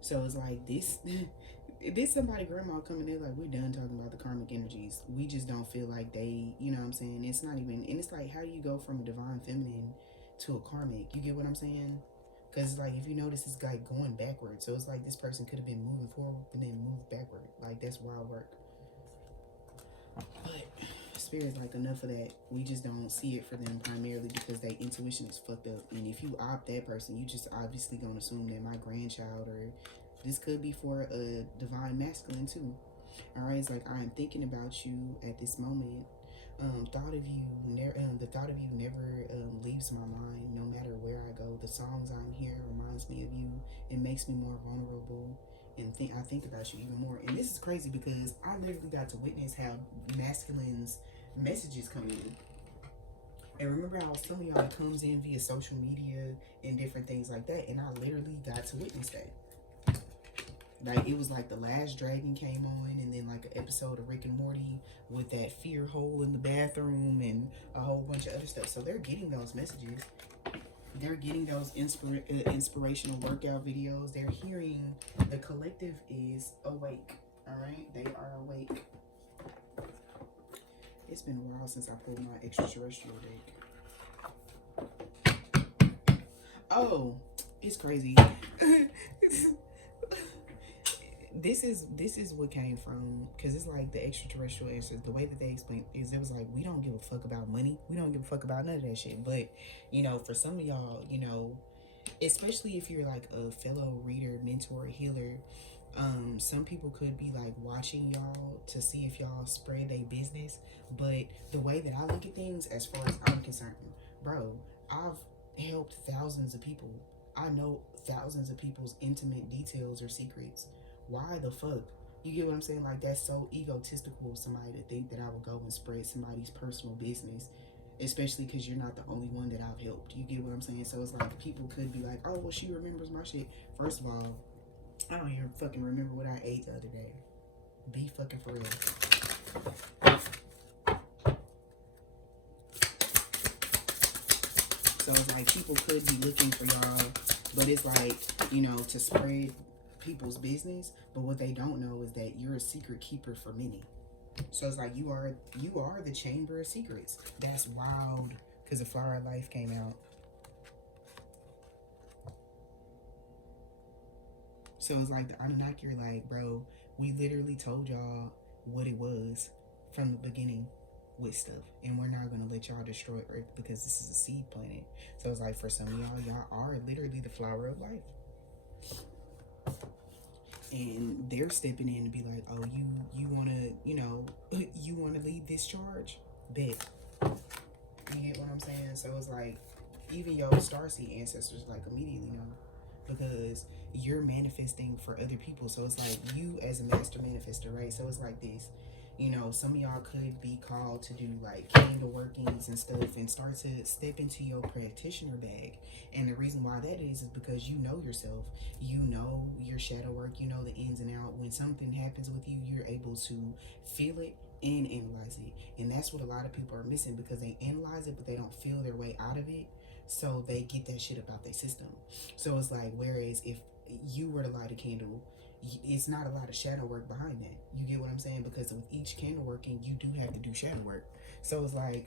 So it's like this. This somebody grandma coming in like, we're done talking about the karmic energies. We just don't feel like they, you know what I'm saying? It's not even, and it's like, how do you go from a divine feminine to a karmic? You get what I'm saying? Because it's like, if you notice, it's like going backward. So it's like this person could have been moving forward and then moved backward. Like, that's wild work. But spirit's like, enough of that. We just don't see it for them primarily because their intuition is fucked up. And if you opt that person, you just obviously gonna assume that my grandchild, or this could be for a divine masculine too. All right, it's like, I am thinking about you at this moment. The thought of you never leaves my mind. No matter where I go, the songs I'm hearing reminds me of you. It makes me more vulnerable, and I think about you even more. And this is crazy because I literally got to witness how masculine's messages come in. And remember, I was telling y'all it comes in via social media and different things like that. And I literally got to witness that. Like, it was like The Last Dragon came on, and then like an episode of Rick and Morty with that fear hole in the bathroom and a whole bunch of other stuff. So they're getting those messages. They're getting those inspirational workout videos. They're hearing the collective is awake. All right, they are awake. It's been a while since I pulled my extraterrestrial deck. Oh, it's crazy. This is what came from, because it's like the extraterrestrial answers, the way that they explained is, it was like, we don't give a fuck about money, we don't give a fuck about none of that shit. But you know, for some of y'all, you know, especially if you're like a fellow reader, mentor, healer, some people could be like watching y'all to see if y'all spread their business. But the way that I look at things, as far as I'm concerned, bro, I've helped thousands of people. I know thousands of people's intimate details or secrets. Why the fuck? You get what I'm saying? Like, that's so egotistical of somebody to think that I would go and spread somebody's personal business, especially because you're not the only one that I've helped. You get what I'm saying? So it's like, people could be like, oh, well, she remembers my shit. First of all, I don't even fucking remember what I ate the other day. Be fucking for real. So it's like, people could be looking for y'all, but it's like, you know, to spread people's business. But what they don't know is that you're a secret keeper for many. So it's like, you are the chamber of secrets. That's wild, because the Flower of Life came out. So it's like the Anunnaki are like, bro, we literally told y'all what it was from the beginning with stuff, and we're not gonna let y'all destroy Earth because this is a seed planet. So it's like, for some of y'all are literally the flower of life. And they're stepping in to be like, oh, you wanna, you know, you wanna lead this charge? Bet. You get what I'm saying? So it's like, even your starseed ancestors like immediately know, because you're manifesting for other people. So it's like, you as a master manifester, right? So it's like this, you know, some of y'all could be called to do like candle workings and stuff, and start to step into your practitioner bag. And the reason why that is because you know yourself, you know your shadow work, you know the ins and outs. When something happens with you, you're able to feel it and analyze it. And that's what a lot of people are missing, because they analyze it but they don't feel their way out of it. So they get that shit about their system. So it's like, whereas if you were to light a candle, it's not a lot of shadow work behind that. You get what I'm saying? Because with each candle working, you do have to do shadow work. So it's like,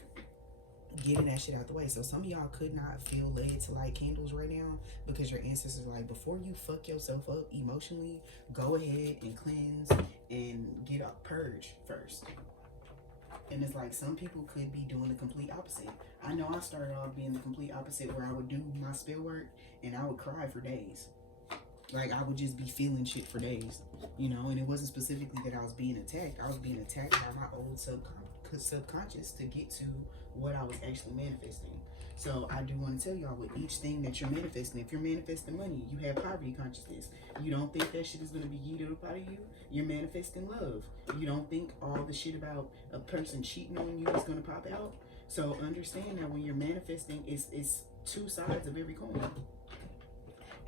getting that shit out the way. So some of y'all could not feel led to light candles right now, because your ancestors are like, before you fuck yourself up emotionally, go ahead and cleanse and get a purge first. And it's like, some people could be doing the complete opposite. I know I started off being the complete opposite, where I would do my spell work and I would cry for days. Like, I would just be feeling shit for days, you know. And it wasn't specifically that I was being attacked. I was being attacked by my old subconscious to get to what I was actually manifesting. So I do want to tell y'all, with each thing that you're manifesting, if you're manifesting money, you have poverty consciousness. You don't think that shit is going to be yeeted up out of you, you're manifesting love. You don't think all the shit about a person cheating on you is going to pop out. So understand that when you're manifesting, it's two sides of every coin.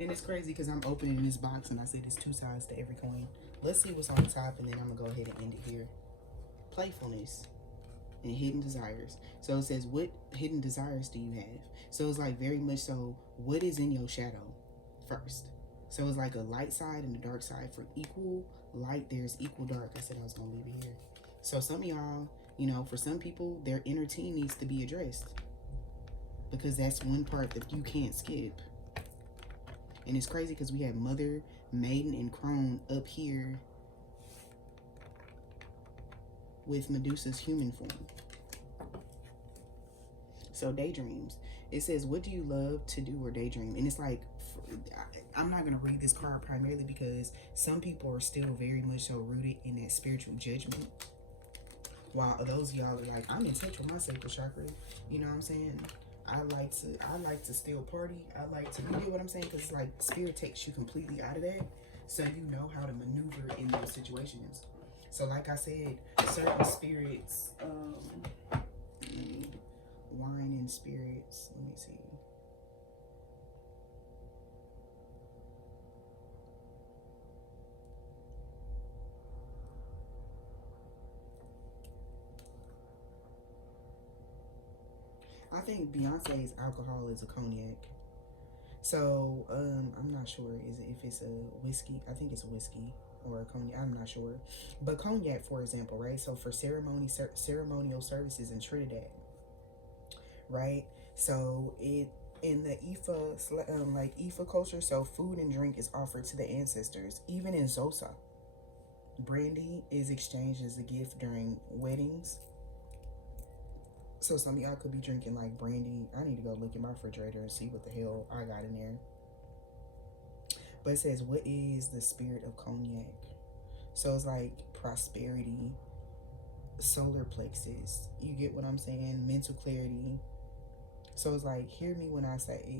And it's crazy because I'm opening this box and I said there's two sides to every coin. Let's see what's on the top, and then I'm going to go ahead and end it here. Playfulness and hidden desires. So it says, what hidden desires do you have? So it's like, very much so, what is in your shadow first? So it's like a light side and a dark side. For equal light, there's equal dark. I said I was going to leave it here. So some of y'all, you know, for some people, their inner teen needs to be addressed, because that's one part that you can't skip. And it's crazy because we have Mother, Maiden, and Crone up here with Medusa's human form. So daydreams. It says, what do you love to do or daydream? And it's like, I'm not going to read this card primarily because some people are still very much so rooted in that spiritual judgment, while those of y'all are like, I'm in touch with my sacral chakra. You know what I'm saying? I like to still party. I like to, you get what I'm saying? Because it's like, spirit takes you completely out of that, so you know how to maneuver in those situations. So like I said, certain spirits, let wine and spirits. Let me see. I think Beyonce's alcohol is a cognac. So I'm not sure is it if it's a whiskey. I think it's a whiskey or a cognac. I'm not sure. But cognac, for example, right? So for ceremonial services in Trinidad, right? So it in the Ifa like Ifa culture, so food and drink is offered to the ancestors. Even in Xhosa, brandy is exchanged as a gift during weddings. So some of y'all could be drinking like brandy. I need to go look in my refrigerator and see what the hell I got in there. But it says, what is the spirit of cognac? So it's like prosperity, solar plexus. You get what I'm saying? Mental clarity. So it's like, hear me when I say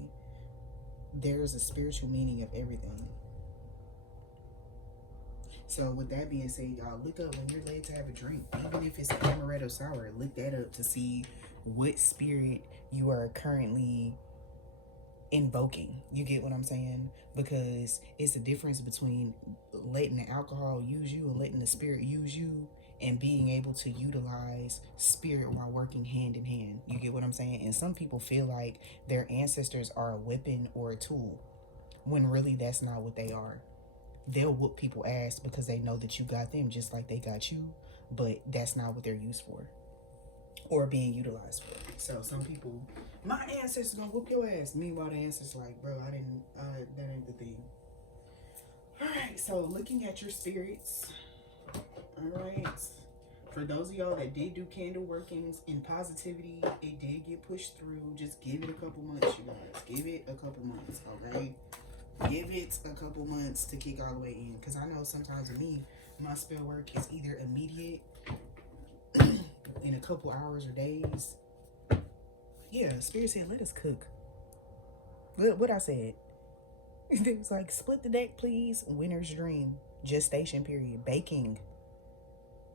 there's a spiritual meaning of everything. So with that being said, y'all look up when you're led to have a drink, even if it's an amaretto sour, look that up to see what spirit you are currently invoking. You get what I'm saying? Because it's the difference between letting the alcohol use you and letting the spirit use you, and being able to utilize spirit while working hand in hand. You get what I'm saying? And some people feel like their ancestors are a weapon or a tool, when really that's not what they are. They'll whoop people ass because they know that you got them just like they got you, but that's not what they're used for or being utilized for. So some people, my ancestors gonna whoop your ass. Meanwhile, the ancestors like, bro, that ain't the thing. All right, so looking at your spirits. All right. For those of y'all that did do candle workings in positivity, it did get pushed through. Just give it a couple months, you guys. Give it a couple months, okay? Give it a couple months to kick all the way in. Because I know sometimes with me, my spell work is either immediate in a couple hours or days. Yeah, Spirit said, let us cook. What I said. It was like, split the deck, please. Winter's dream. Gestation period. Baking.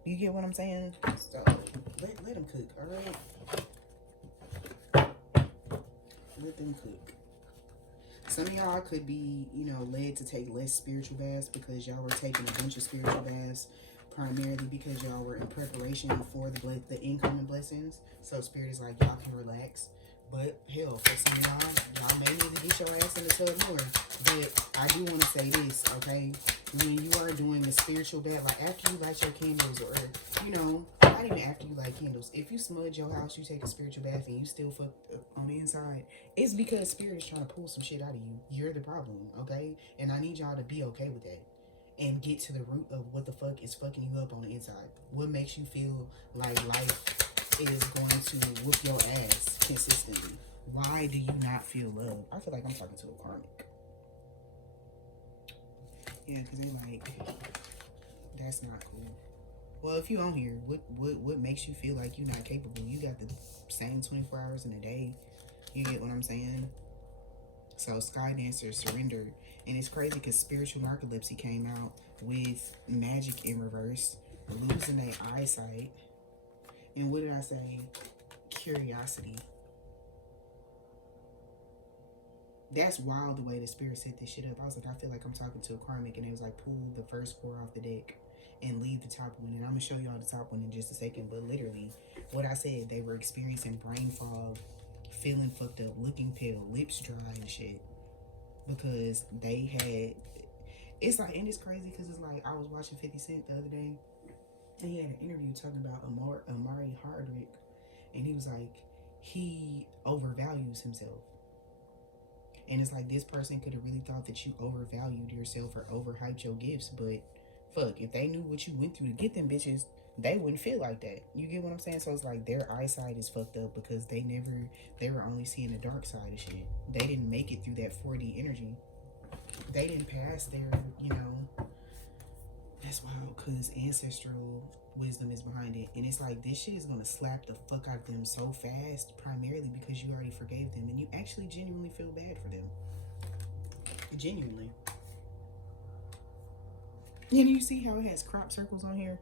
You get what I'm saying? So, let them cook, alright? Let them cook. Some of y'all could be, led to take less spiritual baths because y'all were taking a bunch of spiritual baths, primarily because y'all were in preparation for the incoming blessings. So Spirit is like, y'all can relax. But hell, for some of y'all may need to get your ass in the tub more. But I do want to say this, okay? When you are doing a spiritual bath, like after you light your candles, or not even after you light candles, if you smudge your house, you take a spiritual bath and you still fuck on the inside, it's because Spirit is trying to pull some shit out of you. You're the problem, okay? And I need y'all to be okay with that and get to the root of what the fuck is fucking you up on the inside. What makes you feel like life is going to whoop your ass consistently? Why do you not feel love? I feel like I'm talking to a karmic. Yeah, because they like, that's not cool. Well, if you on here, what makes you feel like you're not capable? You got the same 24 hours in a day. You get what I'm saying? So Sky Dancer surrendered. And it's crazy because spiritual narcolepsy came out with magic in reverse, losing their eyesight. And what did I say? Curiosity. That's wild the way the Spirit set this shit up. I was like, I feel like I'm talking to a karmic, and it was like, pull the first 4 off the deck and leave the top one. And I'm gonna show y'all the top one in just a second. But literally, what I said, they were experiencing brain fog, feeling fucked up, looking pale, lips dry and shit, because they had. It's like, and it's crazy because it's like I was watching 50 Cent the other day, and he had an interview talking about Amari Hardwick, and he was like, he overvalues himself. And it's like, this person could have really thought that you overvalued yourself or overhyped your gifts. But fuck, if they knew what you went through to get them bitches, they wouldn't feel like that. You get what I'm saying? So it's like their eyesight is fucked up because they were only seeing the dark side of shit. They didn't make it through that 4D energy. They didn't pass their, that's wild because ancestral wisdom is behind it. And it's like, this shit is going to slap the fuck out of them so fast, primarily because you already forgave them and you actually genuinely feel bad for them. Genuinely. And you see how it has crop circles on here?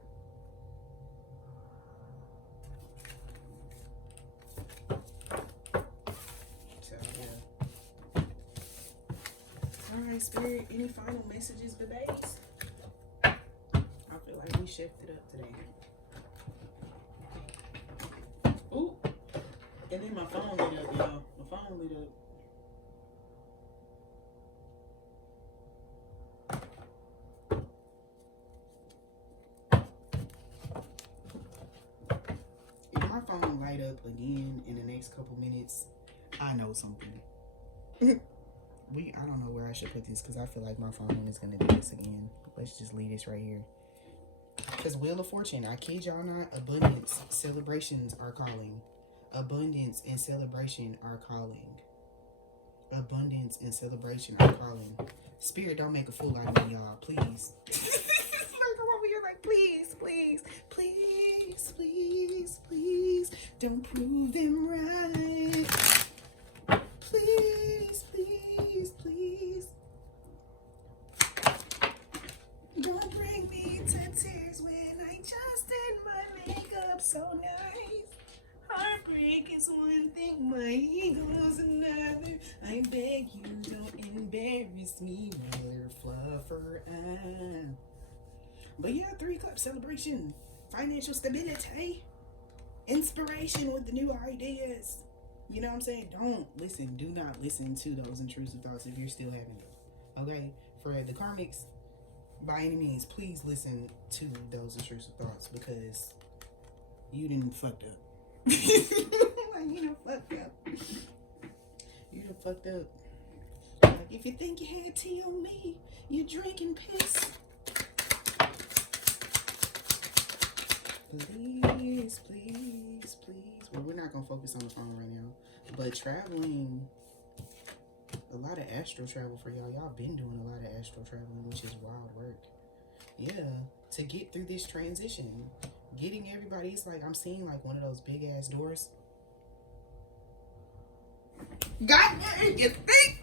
right, Spirit. Any final messages, babies? I feel like we shifted up today. Ooh. And then my phone lit up, y'all. My phone lit up. If my phone light up again in the next couple minutes, I know something. I don't know where I should put this because I feel like my phone is going to do this again. Let's just leave this right here. Because Wheel of Fortune, I kid y'all not, abundance, celebrations are calling. Abundance and celebration are calling. Abundance and celebration are calling. Spirit, don't make a fool out of me, y'all. Please. Like, I'm over here like, please, please, please, please, please. Don't prove them right. Please, please, please. Don't bring me to tears when I just did my makeup so nice. Heartbreak is one thing, my ego's another. I beg you, don't embarrass me, mother fluffer. But yeah, 3 Cup celebration, financial stability, inspiration with the new ideas. You know what I'm saying? Do not listen to those intrusive thoughts if you're still having them. Okay? For the karmics, by any means, please listen to those intrusive thoughts because you didn't fucked up. Like, you done fucked up. You done fucked up. Like, if you think you had tea on me, you're drinking piss. Please, please, please. Well, we're not going to focus on the phone right now. But traveling, a lot of astral travel for y'all. Y'all been doing a lot of astral traveling, which is wild work. Yeah, to get through this transition. Getting everybody, it's like I'm seeing like one of those big ass doors. God, you think?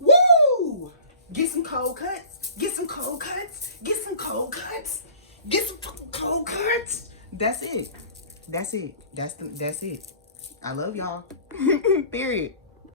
Woo! Get some cold cuts. Get some cold cuts. Get some cold cuts. Get some fucking cold cuts. That's it. That's it. That's it. I love y'all. Period.